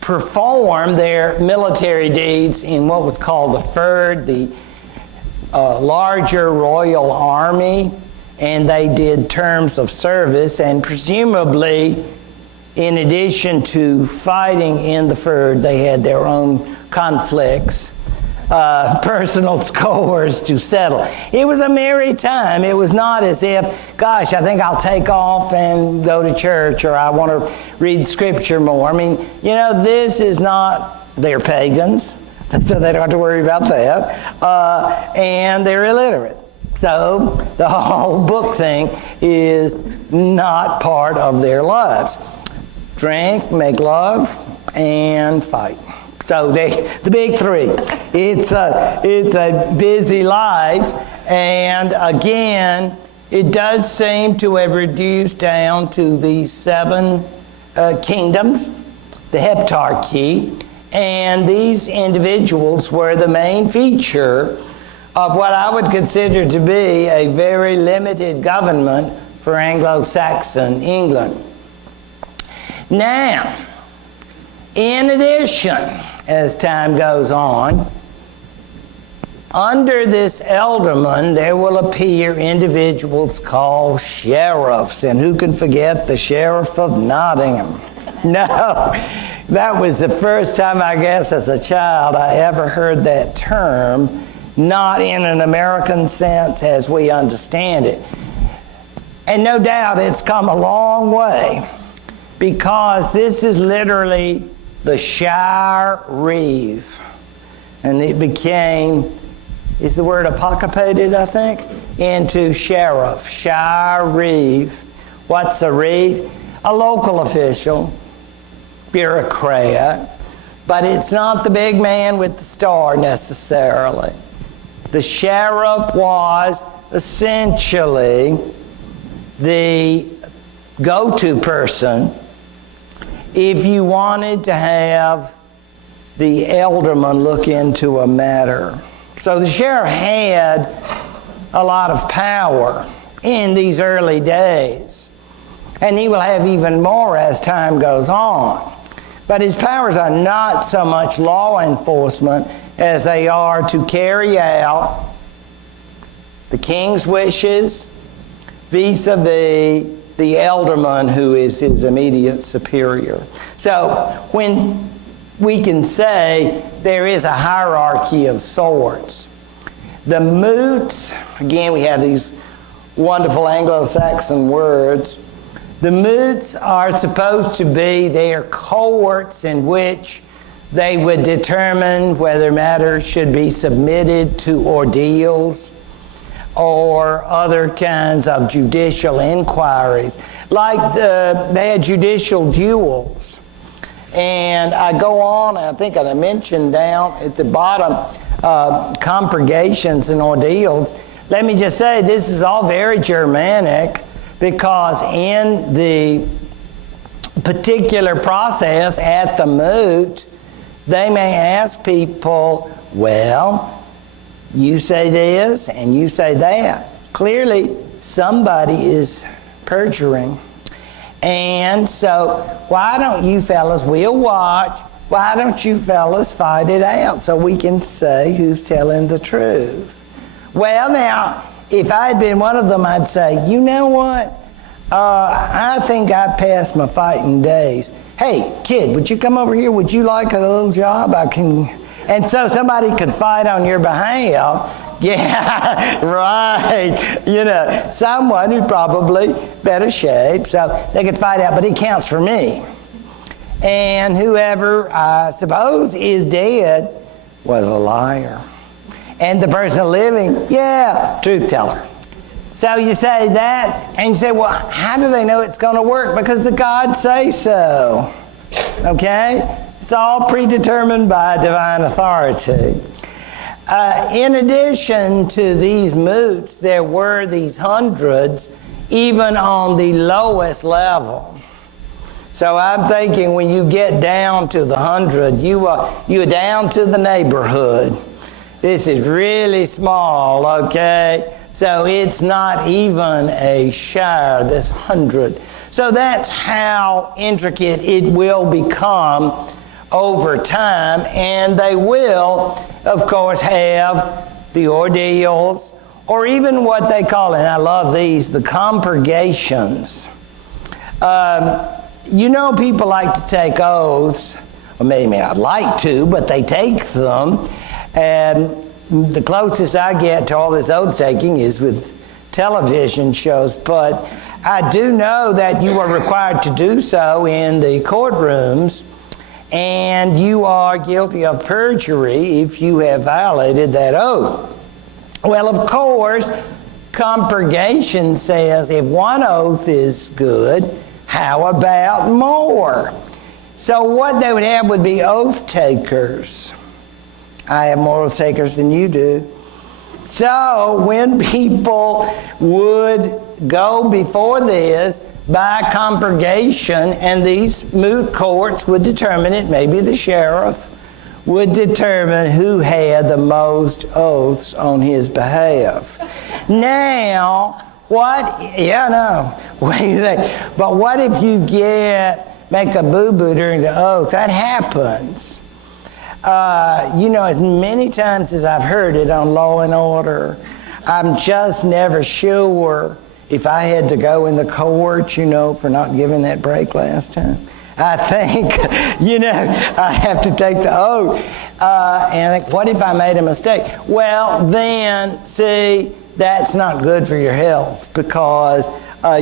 perform their military deeds in what was called the fyrd, the larger royal army, and they did terms of service, and presumably, in addition to fighting in the fyrd, they had their own conflicts, personal scores to settle. It was a merry time. It was not as if, gosh, I think I'll take off and go to church, or I want to read scripture more. I mean, you know, this is not, they're pagans, so they don't have to worry about that, and they're illiterate. So the whole book thing is not part of their lives. Drink, make love, and fight. So the big three. It's a busy life, and again, it does seem to have reduced down to the 7 kingdoms, the heptarchy, and these individuals were the main feature of what I would consider to be a very limited government for Anglo-Saxon England. Now, in addition, as time goes on. Under this ealdorman, there will appear individuals called sheriffs. And who can forget the Sheriff of Nottingham? No, that was the first time, I guess, as a child I ever heard that term, not in an American sense as we understand it. And no doubt it's come a long way, because this is literally the shire reeve. And it became, is the word apocopated, I think, into sheriff, shire reeve. What's a reeve? A local official, bureaucrat, but it's not the big man with the star necessarily. The sheriff was essentially the go-to person if you wanted to have the ealdorman look into a matter. So the sheriff had a lot of power in these early days, and he will have even more as time goes on. But his powers are not so much law enforcement as they are to carry out the king's wishes vis-a-vis the ealdorman, who is his immediate superior. So when we can say there is a hierarchy of sorts, the moots, again we have these wonderful Anglo-Saxon words, the moots are supposed to be their cohorts in which they would determine whether matters should be submitted to ordeals or other kinds of judicial inquiries. Like they had judicial duels. And I go on, and I think I mentioned down at the bottom, compurgations and ordeals. Let me just say, this is all very Germanic, because in the particular process at the moot, they may ask people, well, you say this and you say that. Clearly, somebody is perjuring. And so, why don't you fellas, we'll watch, why don't you fellas fight it out so we can say who's telling the truth? Well, now, if I had been one of them, I'd say, you know what? I think I passed my fighting days. Hey, kid, would you come over here? Would you like a little job? And so somebody could fight on your behalf. Yeah, right. You know, someone who's probably better shape, so they could fight out, but it counts for me. And whoever, I suppose, is dead was a liar. And the person living, yeah, truth teller. So you say that, and you say, well, how do they know it's going to work? Because the gods say so. Okay? It's all predetermined by divine authority. In addition to these moots, there were these hundreds, even on the lowest level. So I'm thinking when you get down to the 100, you are down to the neighborhood. This is really small, okay? So it's not even a shire, this 100. So that's how intricate it will become over time, and they will, of course, have the ordeals, or even what they call, and I love these, the compurgations. You know, people like to take oaths, or maybe not like to, but they take them. And the closest I get to all this oath taking is with television shows, but I do know that you are required to do so in the courtrooms, and you are guilty of perjury if you have violated that oath. Well, of course, compurgation says if one oath is good, how about more? So what they would have would be oath takers. I have more oath takers than you do. So when people would go before this by compurgation, and these moot courts would determine it, maybe the sheriff would determine who had the most oaths on his behalf. Now, what, yeah, no, what do you think? But what if you make a boo-boo during the oath? That happens. As many times as I've heard it on Law and Order, I'm just never sure if I had to go in the court, for not giving that break last time. I think, I have to take the oath. And I think, what if I made a mistake? Well, then, see, that's not good for your health, because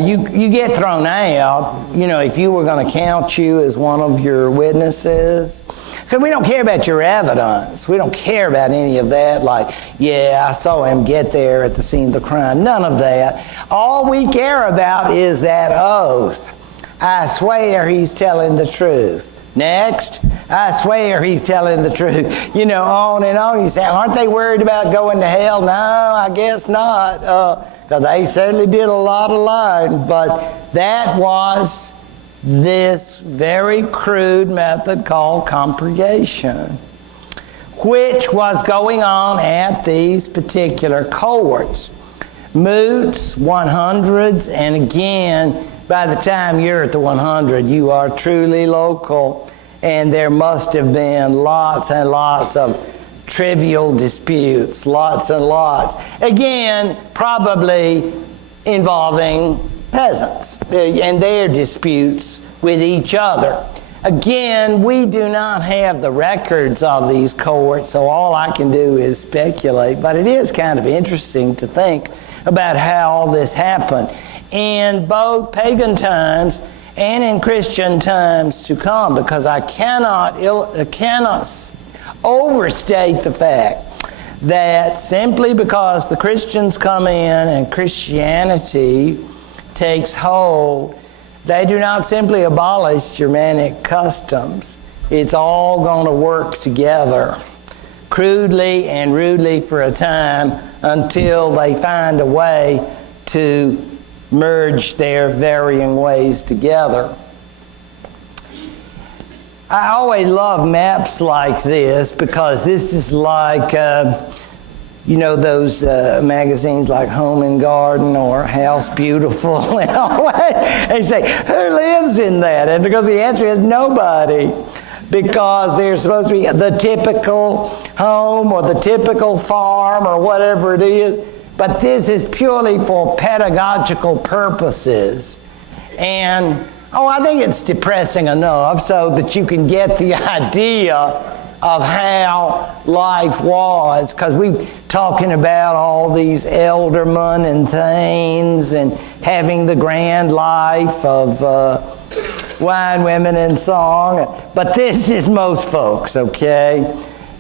you get thrown out, if you were going to count you as one of your witnesses. Because we don't care about your evidence. We don't care about any of that, like, yeah, I saw him get there at the scene of the crime. None of that. All we care about is that oath. I swear he's telling the truth. Next, I swear he's telling the truth. On and on. You say, aren't they worried about going to hell? No, I guess not. Because they certainly did a lot of lying. But that was this very crude method called compurgation, which was going on at these particular courts. Moots, 100s, and again, by the time you're at the 100, you are truly local, and there must have been lots and lots of trivial disputes, lots and lots. Again, probably involving peasants and their disputes with each other. Again, we do not have the records of these courts, so all I can do is speculate, but it is kind of interesting to think about how all this happened in both pagan times and in Christian times to come, because I cannot overstate the fact that simply because the Christians come in and Christianity takes hold, they do not simply abolish Germanic customs. It's all going to work together, crudely and rudely for a time, until they find a way to merge their varying ways together. I always love maps like this, because this is like, those magazines like Home and Garden or House Beautiful and all that. And you say, who lives in that? And because the answer is nobody. Because they're supposed to be the typical home or the typical farm or whatever it is. But this is purely for pedagogical purposes. And, I think it's depressing enough so that you can get the idea of how life was. Because we're talking about all these aldermen and things and having the grand life of wine, women, and song. But this is most folks, okay?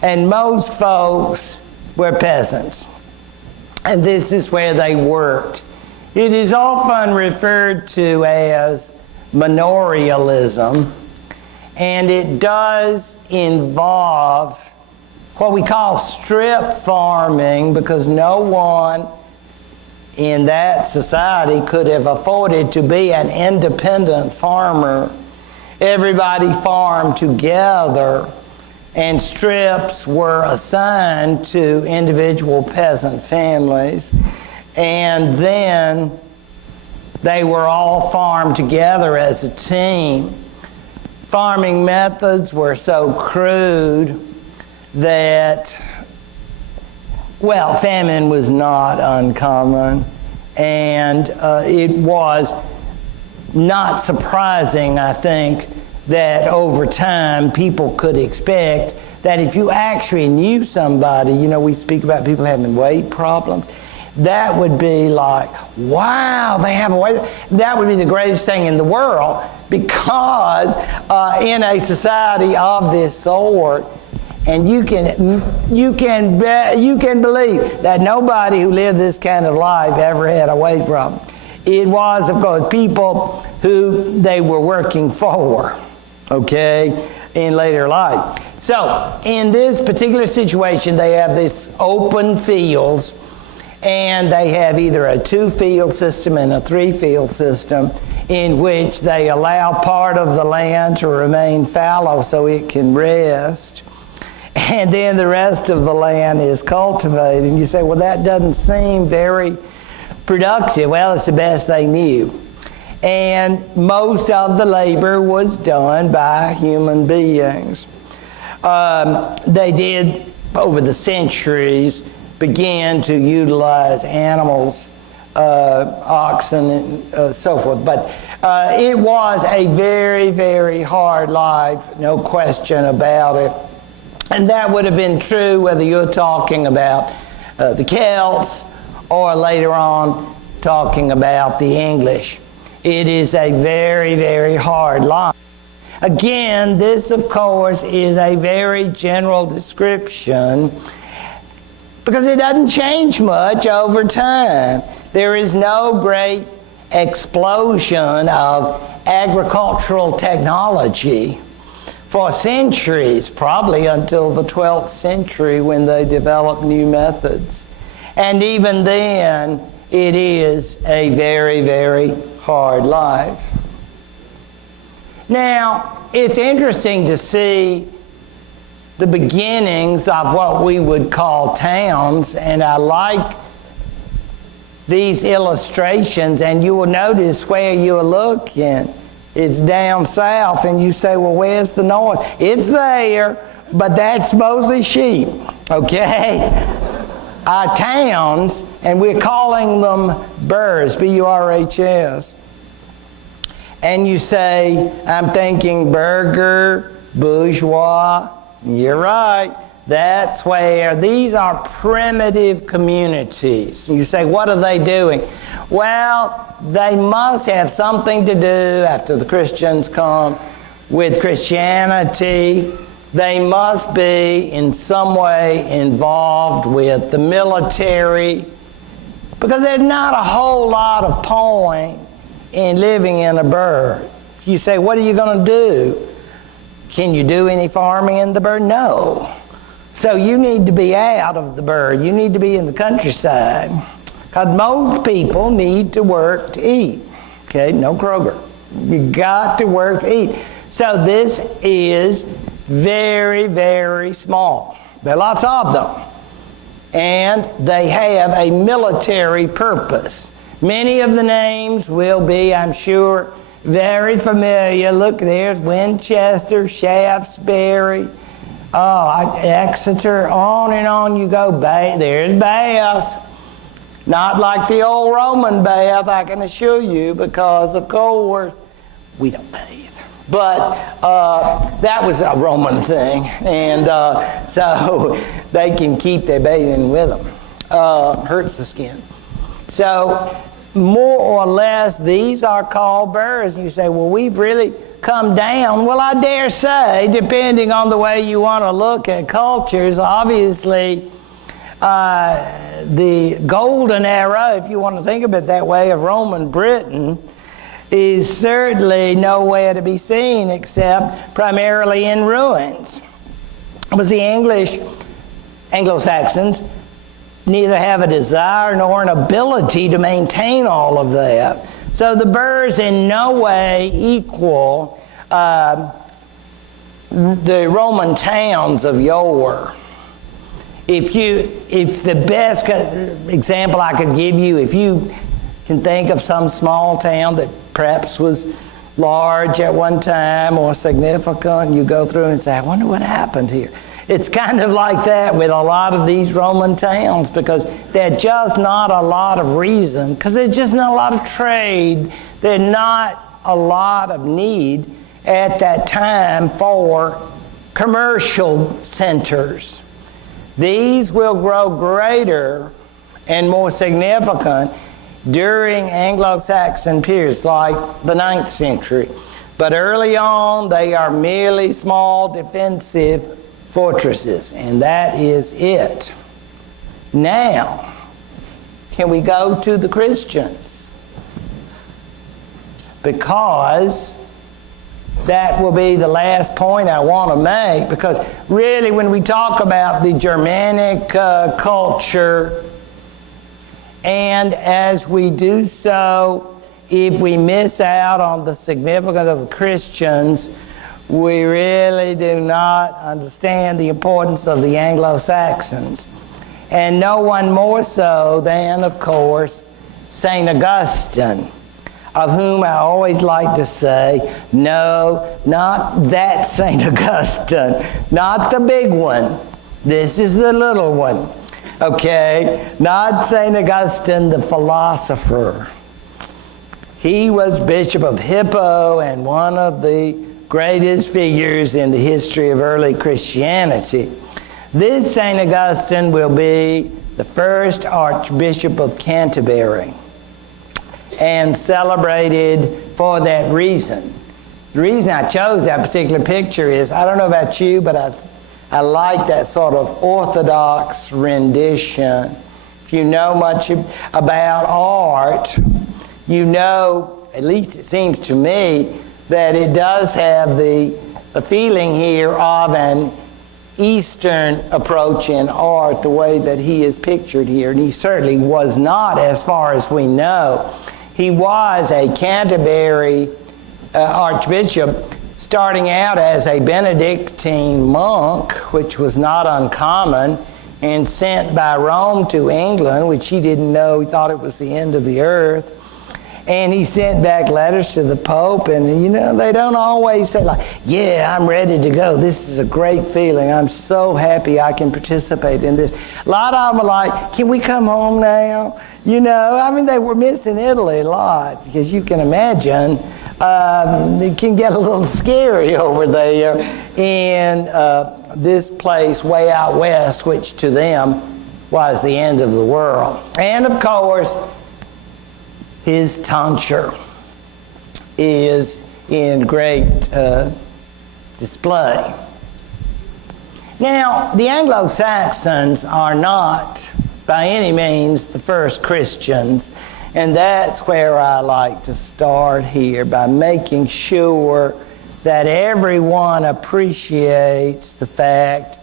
And most folks were peasants. And this is where they worked. It is often referred to as manorialism, and it does involve what we call strip farming, because no one in that society could have afforded to be an independent farmer. Everybody farmed together, and strips were assigned to individual peasant families, and then they were all farmed together as a team. Farming methods were so crude that, famine was not uncommon, and it was not surprising, I think, that over time people could expect that if you actually knew somebody, we speak about people having weight problems, that would be like, wow, they have a weight. That would be the greatest thing in the world, because in a society of this sort, and you can believe that nobody who lived this kind of life ever had a weight problem. It was, of course, people who they were working for, okay, in later life. So, in this particular situation, they have this open fields, and they have either a 2-field system and a 3-field system, in which they allow part of the land to remain fallow so it can rest, and then the rest of the land is cultivated. And you say, well, that doesn't seem very productive. Well, it's the best they knew. And most of the labor was done by human beings. They did, over the centuries, begin to utilize animals, oxen and so forth. But it was a very, very hard life, no question about it. And that would have been true whether you're talking about the Celts or later on talking about the English. It is a very, very hard life. Again, this, of course, is a very general description because it doesn't change much over time. There is no great explosion of agricultural technology for centuries, probably until the 12th century when they developed new methods. And even then, it is a very, very hard life. Now, it's interesting to see the beginnings of what we would call towns, and I like these illustrations, and you will notice where you're looking. It's down south, and you say, well, where's the north? It's there, but that's mostly sheep, okay? Our towns, and we're calling them burghs, B-U-R-H-S. And you say, I'm thinking burgher, bourgeois. You're right. That's where these are primitive communities. You say, what are they doing? Well, they must have something to do after the Christians come with Christianity. They must be in some way involved with the military, because there's not a whole lot of point in living in a burg. You say, what are you going to do? Can you do any farming in the burg? No. So you need to be out of the burg. You need to be in the countryside, because most people need to work to eat. Okay, no Kroger. You got to work to eat. So this is very, very small. There are lots of them. And they have a military purpose. Many of the names will be, I'm sure, very familiar. Look, there's Winchester, Shaftesbury, Exeter, on and on you go. There's Bath. Not like the old Roman Bath, I can assure you, because, of course, we don't bathe. But that was a Roman thing, and so they can keep their bathing with them. Hurts the skin. So, more or less, these are called burghs. And you say, well, we've really come down. Well, I dare say, depending on the way you want to look at cultures, obviously, the golden era, if you want to think of it that way, of Roman Britain is certainly nowhere to be seen except primarily in ruins. Because the English, Anglo-Saxons, neither have a desire nor an ability to maintain all of that. So the burghs in no way equal the Roman towns of yore. If the best example I could give you, if you can think of some small town that perhaps was large at one time or significant, you go through and say, I wonder what happened here. It's kind of like that with a lot of these Roman towns, because there's just not a lot of reason, because there's just not a lot of trade. There's not a lot of need at that time for commercial centers. These will grow greater and more significant during Anglo-Saxon periods like the 9th century. But early on, they are merely small defensive fortresses, and that is it. Now, can we go to the Christians? Because that will be the last point I want to make, because really when we talk about the Germanic culture, and as we do so, if we miss out on the significance of the Christians, we really do not understand the importance of the Anglo-Saxons. And no one more so than, of course, St. Augustine. of whom I always like to say, no, not that St. Augustine, not the big one. This is the little one, okay? Not St. Augustine, the philosopher. He was Bishop of Hippo and one of the greatest figures in the history of early Christianity. This St. Augustine will be the first Archbishop of Canterbury and celebrated for that reason. The reason I chose that particular picture is, I don't know about you, but I like that sort of orthodox rendition. If you know much about art, you know, at least it seems to me, that it does have the feeling here of an Eastern approach in art, the way that he is pictured here. And he certainly was not, as far as we know. He was a Canterbury Archbishop, starting out as a Benedictine monk, which was not uncommon, and sent by Rome to England, which he didn't know. He thought it was the end of the earth. And he sent back letters to the Pope, and you know, they don't always say like, yeah, I'm ready to go. This is a great feeling. I'm so happy I can participate in this. A lot of them are like, can we come home now? You know, I mean, they were missing Italy a lot, because you can imagine it can get a little scary over there in this place way out west, which to them was the end of the world. And of course, his tonsure is in great display. Now, the Anglo-Saxons are not by any means the first Christians, and that's where I like to start here, by making sure that everyone appreciates the fact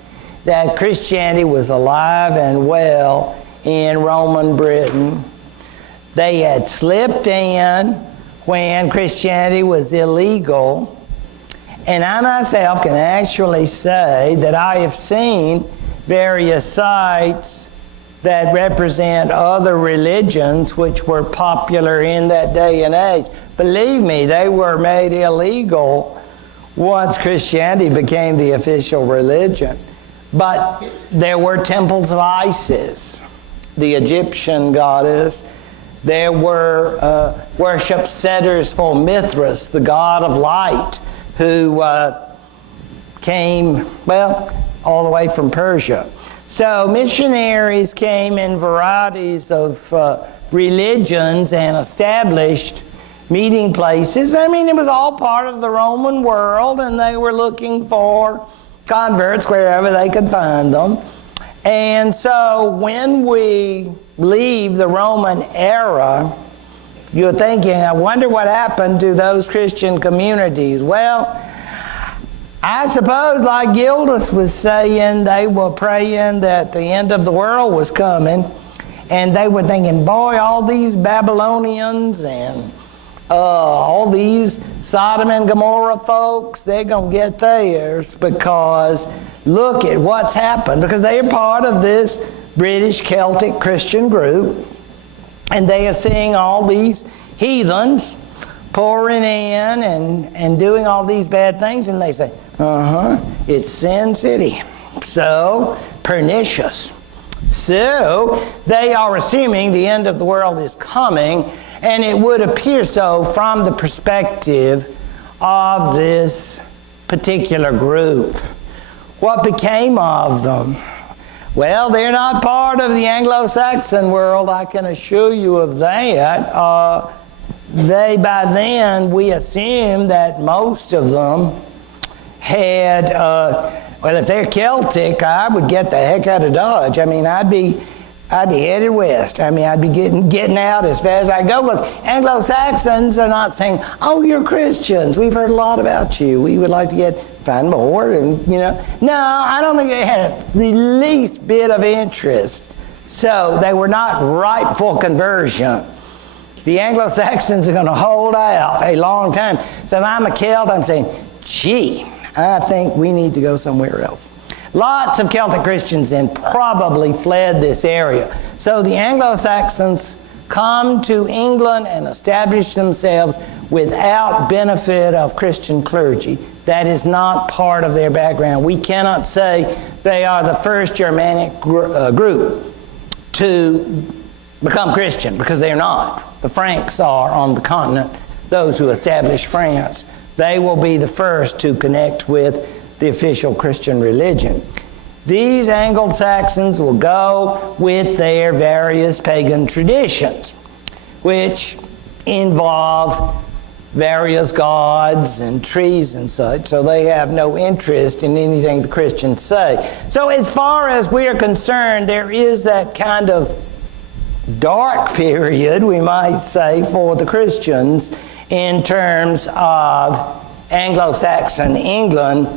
that Christianity was alive and well in Roman Britain. They had slipped in when Christianity was illegal. And I myself can actually say that I have seen various sites that represent other religions which were popular in that day and age. Believe me, they were made illegal once Christianity became the official religion. But there were temples of Isis, the Egyptian goddess. There were worship centers for Mithras, the god of light, who came, well, all the way from Persia. So missionaries came in varieties of religions and established meeting places. I mean, it was all part of the Roman world, and they were looking for converts wherever they could find them. And so when we leave the Roman era, you're thinking, I wonder what happened to those Christian communities. Well, I suppose, like Gildas was saying, they were praying that the end of the world was coming, and they were thinking, boy, all these Babylonians and all these Sodom and Gomorrah folks, they're going to get theirs, because look at what's happened, because they are part of this British Celtic Christian group, and they are seeing all these heathens pouring in and doing all these bad things, and they say, it's Sin City, so pernicious. So they are assuming the end of the world is coming, and it would appear so from the perspective of this particular group. What became of them? Well, they're not part of the Anglo-Saxon world, I can assure you of that. They, by then, we assume that most of them had, well, if they're Celtic, I would get the heck out of Dodge. I mean, I'd be headed west. I mean, I'd be getting out as fast as I go. Because Anglo-Saxons are not saying, oh, you're Christians. We've heard a lot about you. We would like to find more. And, you know. No, I don't think they had the least bit of interest. So they were not ripe for conversion. The Anglo-Saxons are going to hold out a long time. So if I'm a Celt, I'm saying, gee, I think we need to go somewhere else. Lots of Celtic Christians then probably fled this area. So the Anglo-Saxons come to England and establish themselves without benefit of Christian clergy. That is not part of their background. We cannot say they are the first Germanic group to become Christian, because they're not. The Franks are on the continent, those who established France. They will be the first to connect with the official Christian religion. These Anglo-Saxons will go with their various pagan traditions, which involve various gods and trees and such, so they have no interest in anything the Christians say. So as far as we are concerned, there is that kind of dark period, we might say, for the Christians in terms of Anglo-Saxon England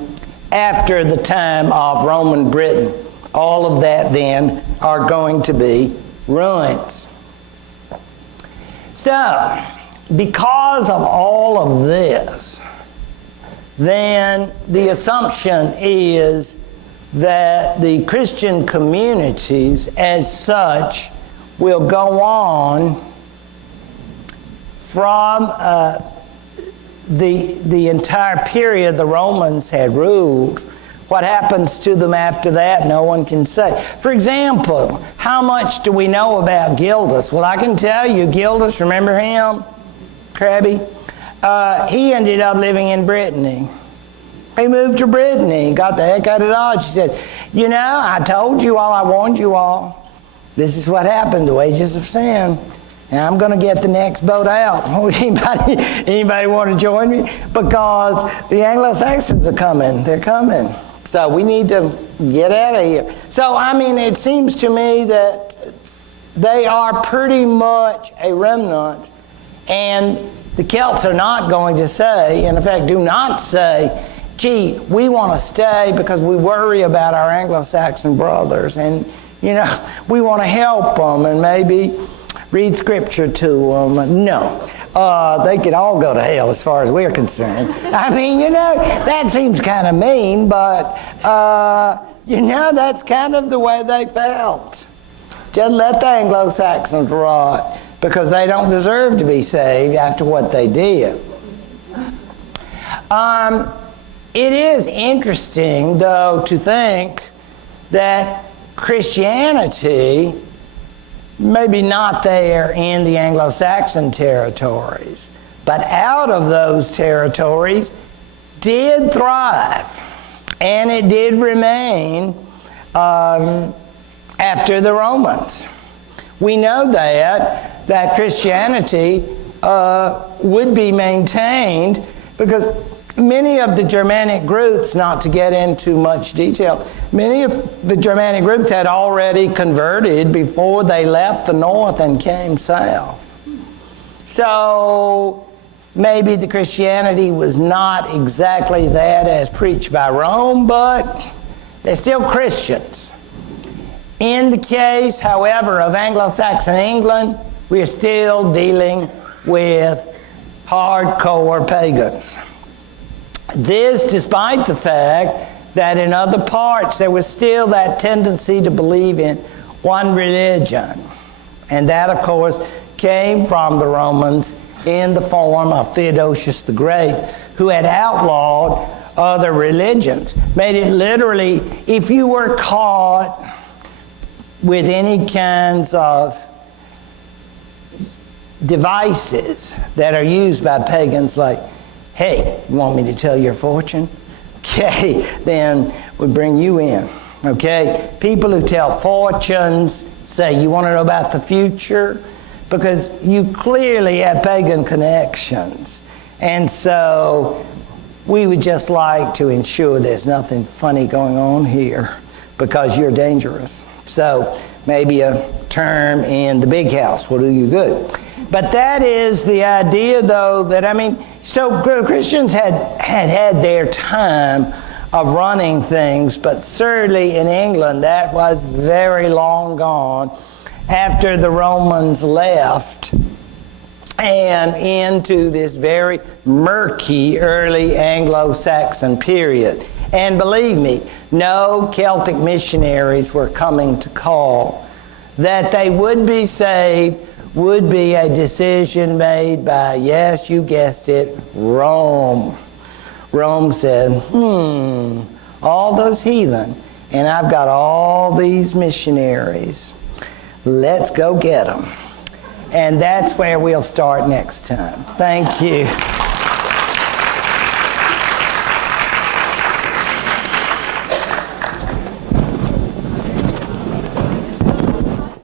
after the time of Roman Britain. All of that then are going to be ruins. So, because of all of this, then the assumption is that the Christian communities as such will go on from the entire period the Romans had ruled. What happens to them after that, no one can say. For example, how much do we know about Gildas? Well, I can tell you, Gildas, remember him? Crabby? He ended up living in Brittany. He moved to Brittany, got the heck out of Dodge. He said, you know, I told you all, I warned you all. This is what happened, the wages of sin. And I'm going to get the next boat out. Anybody want to join me? Because the Anglo-Saxons are coming. They're coming. So we need to get out of here. So, I mean, it seems to me that they are pretty much a remnant. And the Celts are not going to say, and in fact do not say, gee, we want to stay because we worry about our Anglo-Saxon brothers. And, you know, we want to help them and maybe read scripture to them. No. They could all go to hell as far as we're concerned. I mean, you know, that seems kind of mean, but, you know, that's kind of the way they felt. Just let the Anglo-Saxons rot, because they don't deserve to be saved after what they did. It is interesting, though, to think that Christianity, maybe not there in the Anglo-Saxon territories, but out of those territories did thrive, and it did remain after the Romans. We know that Christianity would be maintained because many of the Germanic groups, not to get into much detail, many of the Germanic groups had already converted before they left the north and came south. So maybe the Christianity was not exactly that as preached by Rome, but they're still Christians. In the case, however, of Anglo-Saxon England, we are still dealing with hardcore pagans. This, despite the fact that in other parts there was still that tendency to believe in one religion. And that, of course, came from the Romans in the form of Theodosius the Great, who had outlawed other religions. Made it literally, if you were caught with any kinds of devices that are used by pagans, like, hey, you want me to tell your fortune? Okay, then we bring you in. Okay? People who tell fortunes say, you want to know about the future? Because you clearly have pagan connections. And so we would just like to ensure there's nothing funny going on here because you're dangerous. So maybe a term in the big house will do you good. But that is the idea, though, that, I mean, so Christians had their time of running things, but certainly in England that was very long gone after the Romans left and into this very murky early Anglo-Saxon period. And believe me, no Celtic missionaries were coming to call. That they would be saved would be a decision made by, yes, you guessed it, Rome. Rome said, all those heathen, and I've got all these missionaries. Let's go get them. And that's where we'll start next time. Thank you.